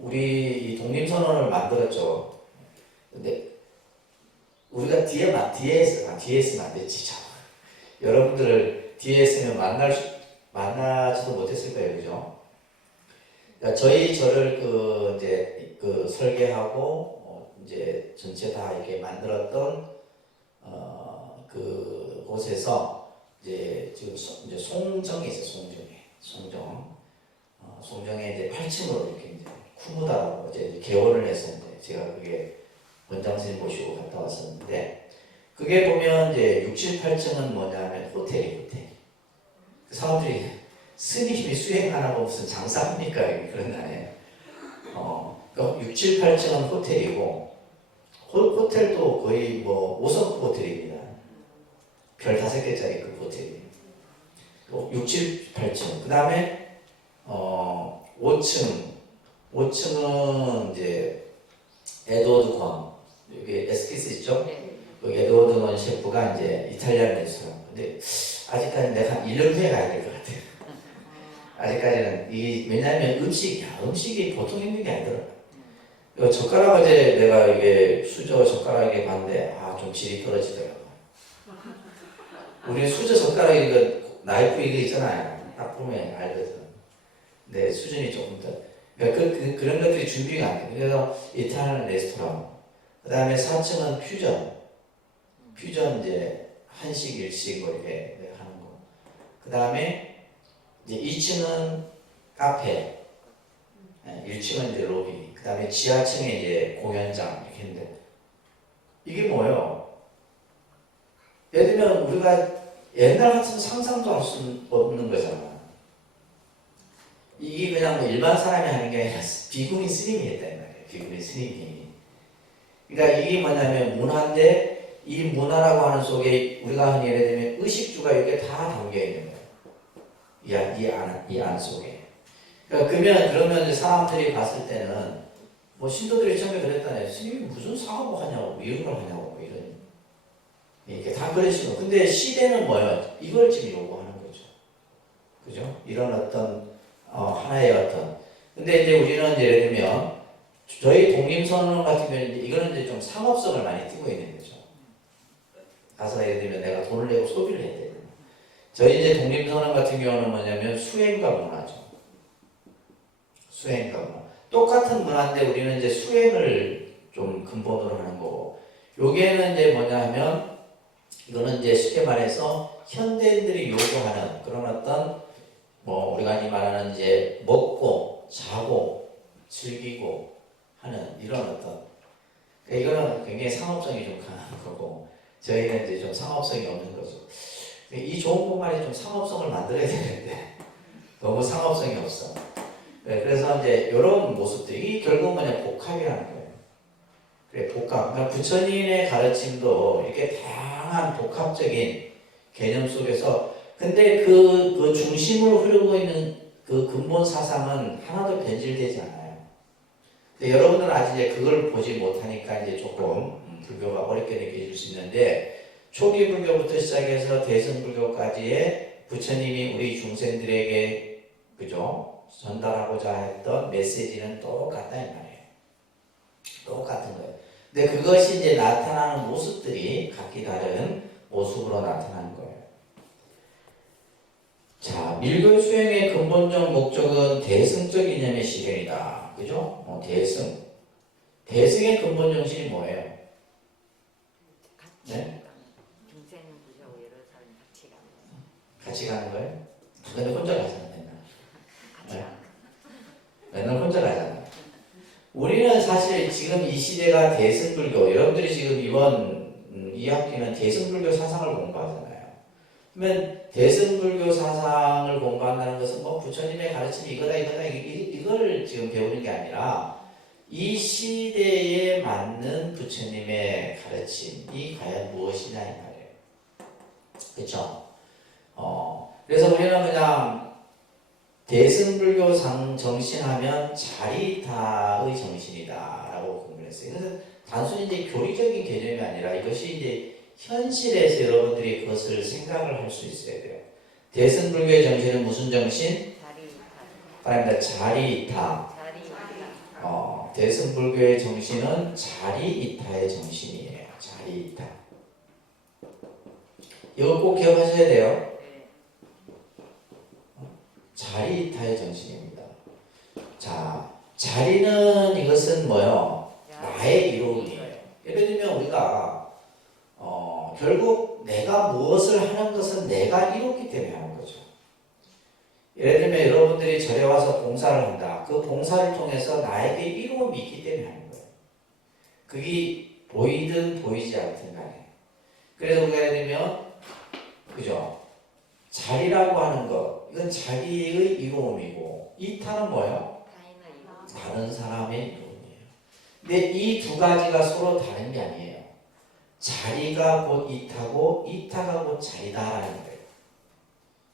우리 이 독립선언을 만들었죠. 근데 우리가 뒤에 있으면 안 되지, 참. 여러분들을 뒤에 있으면 만나지도 못했을 거예요, 그죠? 그러니까 저를 이제 설계하고, 이제 전체 다 이렇게 만들었던, 그 곳에서, 이제 지금 이제 송정이 있어요, 송정에 이제 8층으로 이렇게 이제 쿠무다라고 이제 개원을 해서 이제 제가 그게 원장 선생님 모시고 갔다 왔었는데, 그게 보면 이제 6, 7, 8층은 뭐냐면 호텔. 그 사람들이 스님이 수행 안 하고 무슨 장사합니까? 그런 거 아니에요. 그러니까 6, 7, 8층은 호텔이고, 호텔도 거의 뭐 5성 호텔입니다. 별 5개짜리 그 호텔이에요. 6, 7, 8층. 그 다음에 5층은 이제 에드워드 권, 여기 에스키스 있죠? 여기 에드워드 권 셰프가 이제 이탈리안 레스토랑. 근데 아직까지 내가 한 1년 후에 가야 될 것 같아요. 아직까지는 왜냐하면 음식이 보통 있는 게 아니더라고요. 젓가락 어제 내가 이게 수저 젓가락에 봤는데 좀 질이 떨어지더라고요. 우리 수저 젓가락 이거 나이프 이거 있잖아요. 딱 보면 알거든. 근데 수준이 조금 더. 그러니까 그런 것들이 준비가 안 돼요. 그래서 이탈리안 레스토랑. 그 다음에 4층은 퓨전 이제 한식, 일식 뭐 이렇게 하는 거. 그 다음에 이제 2층은 카페, 1층은 이제 로비. 그 다음에 지하층에 이제 공연장 이렇게 했는데 이게 뭐예요? 예를 들면 우리가 옛날 같은 상상도 할 수 없는 거잖아. 이게 그냥 뭐 일반 사람이 하는 게 아니라 비구니 스님이 했단 말이에요. 비구니 스님이. 그러니까 이게 뭐냐면 문화인데 이 문화라고 하는 속에 우리가 흔히 예를 들면 의식주가 이렇게 다 담겨 있는 거예요. 이 안 속에. 그러면 이제 사람들이 봤을 때는 뭐 신도들이 처음에 그랬다네. 스님이 무슨 사업을 하냐고, 이런 걸 하냐고, 이런. 이렇게 다 그러시고. 근데 시대는 뭐예요? 이걸 지금 요구하는 거죠. 그죠? 이런 어떤 하나의 어떤. 근데 이제 우리는 예를 들면 저희 독립선언 같은 경우는 이거는 이제 좀 상업성을 많이 띠고 있는 거죠. 가서 예를 들면 내가 돈을 내고 소비를 해야 돼요. 저희 이제 독립선언 같은 경우는 뭐냐면 수행과 문화죠. 수행과 문화. 똑같은 문화인데 우리는 이제 수행을 좀 근본으로 하는 거고, 여기에는 이제 뭐냐 하면 이거는 이제 쉽게 말해서 현대인들이 요구하는 그런 어떤 뭐 우리가 이 말하는 이제 먹고 자고 즐기고 하는 이런 어떤, 그러니까 이거는 굉장히 상업성이 좀 강한 거고 저희는 이제 좀 상업성이 없는 거죠. 이 좋은 공간에 좀 상업성을 만들어야 되는데 너무 상업성이 없어. 그래서 이제 이런 모습들이 결국 뭐냐 복합이라는 거예요. 그래, 복합. 그러니까 부처님의 가르침도 이렇게 다양한 복합적인 개념 속에서, 근데 그 중심으로 흐르고 있는 그 근본 사상은 하나도 변질되지 않아요. 근데 여러분들은 아직 이제 그걸 보지 못하니까 이제 조금 불교가 어렵게 느껴질 수 있는데, 초기 불교부터 시작해서 대승불교까지의 부처님이 우리 중생들에게 그죠? 전달하고자 했던 메시지는 똑같다 이 말이에요. 똑같은 거예요. 근데 그것이 이제 나타나는 모습들이 각기 다른 모습으로 나타나는 거예요. 자, 밀교 수행의 근본적 목적은 대승적 이념의 실현이다. 그죠? 대승. 대승의 근본 정신이 뭐예요? 네? 같이 가는 거예요? 근데 혼자 가잖아요. 맨날 혼자 가잖아요. 우리는 사실 지금 이 시대가 대승불교, 여러분들이 지금 이번 2학기는 대승불교 사상을 공부하잖아요. 그러면 대승불교 사상을 공부한다는 것은 뭐 부처님의 가르침이 이거를 지금 배우는 게 아니라 이 시대에 맞는 부처님의 가르침이 과연 무엇이냐 이 말이에요. 그렇죠? 그래서 우리는 그냥 대승불교 정신하면 자리타의 정신이다라고 공부를 했어요. 그래서 단순히 이제 교리적인 개념이 아니라 이것이 이제 현실에서 여러분들이 그것을 생각을 할 수 있어야 돼요. 대승불교의 정신은 무슨 정신? 자리 말합니다. 자리이타. 대승불교의 정신은 자리이타의 정신이에요. 자리이타. 이거 꼭 기억하셔야 돼요. 네. 자리이타의 정신입니다. 자, 자리는 이것은 뭐요? 나의 이로움이에요. 예를 들면 우리가 결국 내가 무엇을 하는 것은 내가 이뤘기 때문에 하는 거죠. 예를 들면 여러분들이 절에 와서 봉사를 한다. 그 봉사를 통해서 나에게 이로움이 있기 때문에 하는 거예요. 그게 보이든 보이지 않든 간에. 그래서 우리가 예를 들면 그죠? 자리라고 하는 것, 이건 자기의 이로움이고, 이타는 뭐예요? 다른 사람의 이로움이에요. 근데 이 두 가지가 서로 다른 게 아니에요. 자리가 곧 이타고, 이타가 곧 자리다라는 거예요.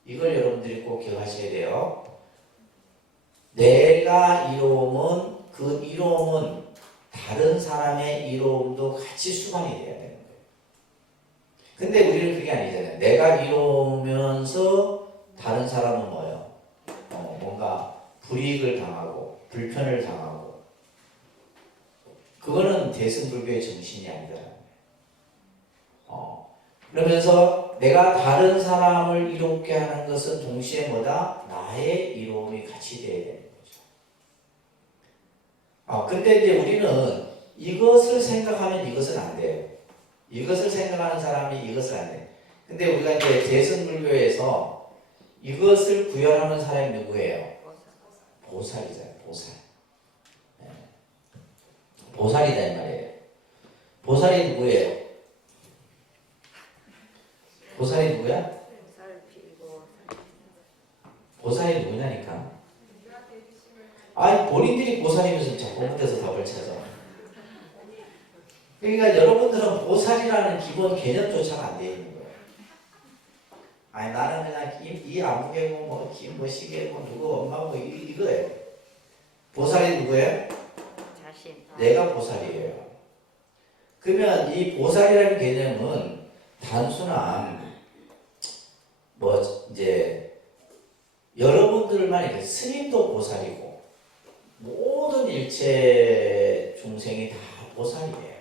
이걸 여러분들이 꼭 기억하셔야 돼요. 내가 이로움은, 그 이로움은 다른 사람의 이로움도 같이 수반이 돼야 되는 거예요. 근데 우리는 그게 아니잖아요. 내가 이로우면서 다른 사람은 뭐예요? 뭔가 불이익을 당하고 불편을 당하고 그거는 대승불교의 정신이 아니더라고요. 그러면서 내가 다른 사람을 이롭게 하는 것은 동시에 뭐다? 나의 이로움이 같이 돼야 되는 거죠. 근데 이제 우리는 이것을 생각하면 이것은 안 돼요. 이것을 생각하는 사람이 이것을 안 돼. 근데 우리가 이제 대승불교에서 이것을 구현하는 사람이 누구예요? 보살이잖아요. 보살. 네. 보살이다 이 말이에요. 보살이 누구예요? 보살이 누구야? 보살이 누구냐니까. 아니 본인들이 보살이면서 자꾸 못해서 답을 찾아. 그러니까 여러분들은 보살이라는 기본 개념조차가 안 되어 있는 거예요. 아니 나는 그냥 이 아무개고 뭐 김뭐시계고 누구 엄마고 이거예요. 보살이 누구예요? 자신. 내가 보살이에요. 그러면 이 보살이라는 개념은 단순한 뭐 이제 여러분들만 이렇게 스님도 보살이고 모든 일체 중생이 다 보살이에요.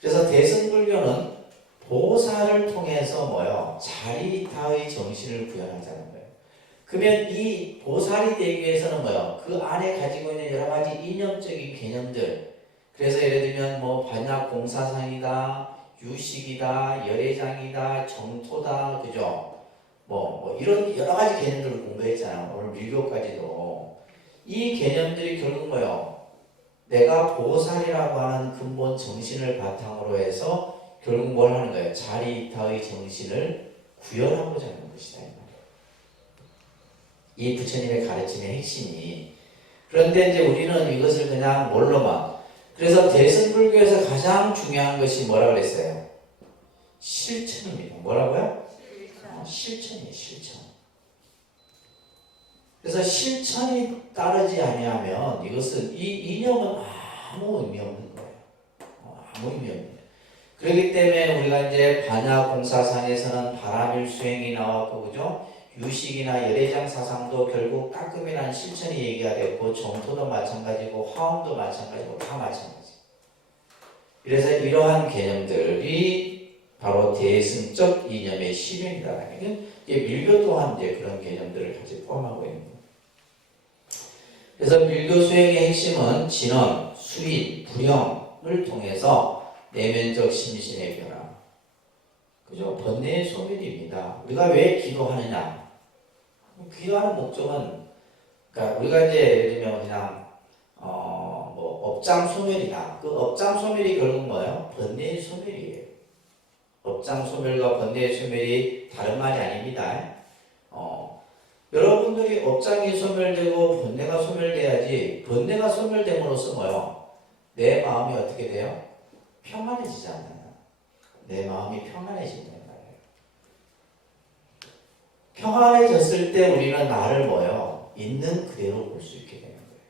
그래서 대승불교는 보살을 통해서 뭐요? 자리이타의 정신을 구현하자는 거예요. 그러면 이 보살이 되기 위해서는 뭐요? 그 안에 가지고 있는 여러 가지 이념적인 개념들. 그래서 예를 들면 뭐 반야 공사상이다, 유식이다, 열애장이다, 정토다, 그죠? 뭐 이런 여러 가지 개념들을 공부했잖아요. 오늘 밀교까지도. 이 개념들이 결국 뭐요? 내가 보살이라고 하는 근본 정신을 바탕으로 해서 결국 뭘 하는 거예요? 자리이타의 정신을 구현하고자 하는 것이다. 이 부처님의 가르침의 핵심이. 그런데 이제 우리는 이것을 그냥 뭘로만. 그래서 대승불교에서 가장 중요한 것이 뭐라고 그랬어요? 실천입니다. 뭐라고요? 실천이에요. 실천. 그래서 실천이 따르지 아니하면 이것은 이 이념은 아무 의미 없는 거예요. 아무 의미 없는 거예요. 그렇기 때문에 우리가 이제 반야공사상에서는 바람일수행이 나왔고 그죠? 유식이나 열애장 사상도 결국 따끔이라는 실천이 얘기가 됐고 정토도 마찬가지고 화엄도 마찬가지고 다 마찬가지. 그래서 이러한 개념들이 바로 대승적 이념의 실현이다. 밀교 또한 이제 그런 개념들을 같이 포함하고 있는 거예요. 그래서 밀교 수행의 핵심은 진언, 수인, 불형을 통해서 내면적 심신의 변화, 그죠? 번뇌의 소멸입니다. 우리가 왜 기도하느냐? 기도하는 목적은, 그러니까 우리가 이제 예를 들면 그냥 뭐 업장 소멸이다. 그 업장 소멸이 결국 뭐예요? 번뇌의 소멸이에요. 업장 소멸과 번뇌의 소멸이 다른 말이 아닙니다. 여러분들이 업장이 소멸되고 번뇌가 소멸돼야지. 번뇌가 소멸됨으로써 뭐요? 내 마음이 어떻게 돼요? 평안해지잖아요. 내 마음이 평안해진다는 말이에요. 평안해졌을 때 우리는 나를 뭐요? 있는 그대로 볼 수 있게 되는 거예요.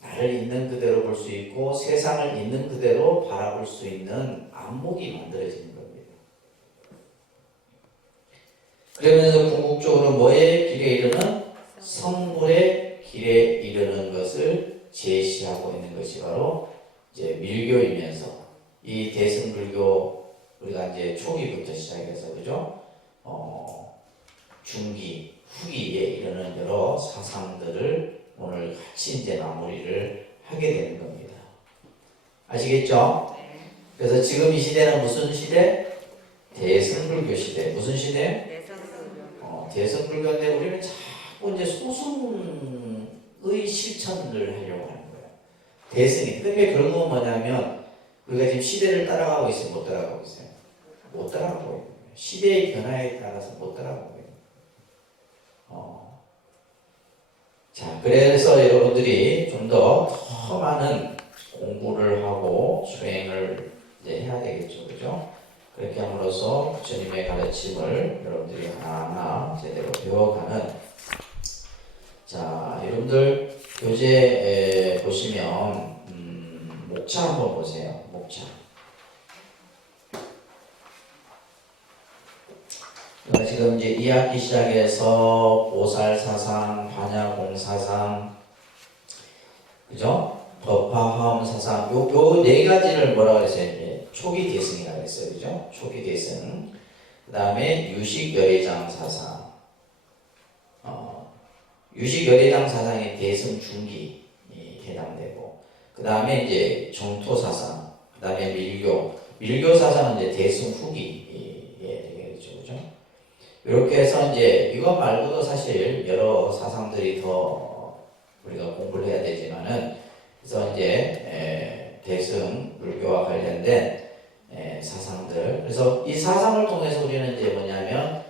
나를 있는 그대로 볼 수 있고 세상을 있는 그대로 바라볼 수 있는 안목이 만들어지는 겁니다. 그러면서 궁극적으로 뭐의 길에 이르는? 성불의 길에 이르는 것을 제시하고 있는 것이 바로 이제 밀교이면서 이 대승불교 우리가 이제 초기부터 시작해서 그죠? 중기, 후기에 이르는 여러 사상들을 오늘 같이 이제 마무리를 하게 되는 겁니다. 아시겠죠? 그래서 지금 이 시대는 무슨 시대? 대승불교 시대. 무슨 시대? 대승불교인데 우리는 자꾸 이제 소승의 실천을 하려고 하는 거예요. 대승이. 그게 결국은 뭐냐면 우리가 지금 시대를 따라가고 있어요? 못 따라가고 있어요? 못 따라가고 있는 거예요. 시대의 변화에 따라서 못 따라가고 있는 거예요. 자, 그래서 여러분들이 좀 더 많은 공부를 하고 수행을 이제 해야 되겠죠. 그죠? 그렇게 함으로써 부처님의 가르침을 여러분들이 하나하나 제대로 배워가는 자, 여러분들 교재 보시면 목차 한번 보세요. 목차. 지금 이제 2학기 시작해서 보살사상, 반야공사상, 그죠? 법화화엄사상, 요 네 가지를 뭐라 그랬어요? 초기 대승이라고 그랬어요. 그죠? 초기 대승. 그 다음에 유식열애장 사상. 유식열애장 사상의 대승 중기 해당되고, 그 다음에 이제 정토사상, 그 다음에 밀교 사상은 이제 대승 후기 되겠죠. 그죠? 이렇게 해서 이제 이것 말고도 사실 여러 사상들이 더 우리가 공부를 해야 되지만은, 그래서 이제 대승 불교와 관련된 사상들. 그래서 이 사상을 통해서 우리는 이제 뭐냐면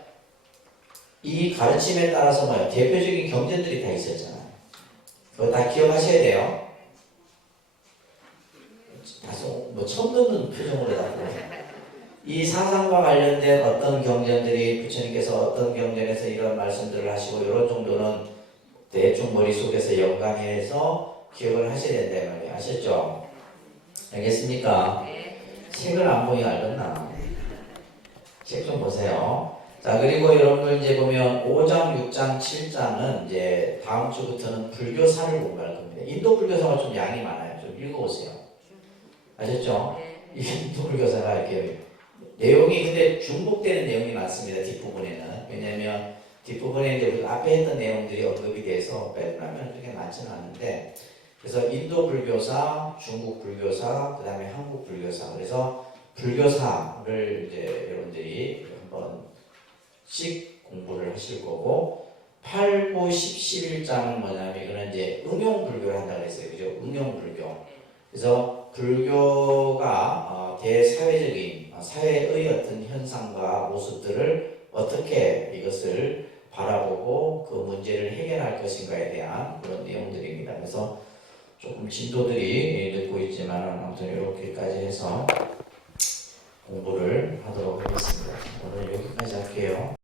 이 가르침에 따라서 뭐예요? 대표적인 경전들이 다 있었잖아요. 그거 다 기억하셔야 돼요. 다소 뭐 처음 듣는 표정으로 하고 이 사상과 관련된 어떤 경전들이 부처님께서 어떤 경전에서 이런 말씀들을 하시고 이런 정도는 대충 머릿속에서 연관해서 기억을 하셔야 된다 말이에요. 아셨죠? 알겠습니까? 책을 안 보니 알겠나? 책 좀 보세요. 자, 그리고 여러분들 이제 보면 5장, 6장, 7장은 이제 다음 주부터는 불교사를 공부할 겁니다. 인도 불교사가 좀 양이 많아요. 좀 읽어보세요. 아셨죠? 이 인도 불교사가 이렇게 내용이 근데 중복되는 내용이 많습니다. 뒷부분에는. 왜냐면 뒷부분에 이제 우리가 앞에 했던 내용들이 언급이 돼서 빼려면 그렇게 많지는 않은데, 그래서 인도 불교사, 중국 불교사, 그 다음에 한국 불교사. 그래서 불교사를 이제 여러분들이 한번씩 공부를 하실 거고, 8, 9, 10, 11장은 뭐냐면 이거는 이제 응용불교를 한다고 했어요. 그죠? 응용불교. 그래서 불교가 대사회적인 사회의 어떤 현상과 모습들을 어떻게 이것을 바라보고 그 문제를 해결할 것인가에 대한 그런 내용들입니다. 그래서 조금 진도들이 늦고 있지만 아무튼 이렇게까지 해서 공부를 하도록 하겠습니다. 오늘 여기까지 할게요.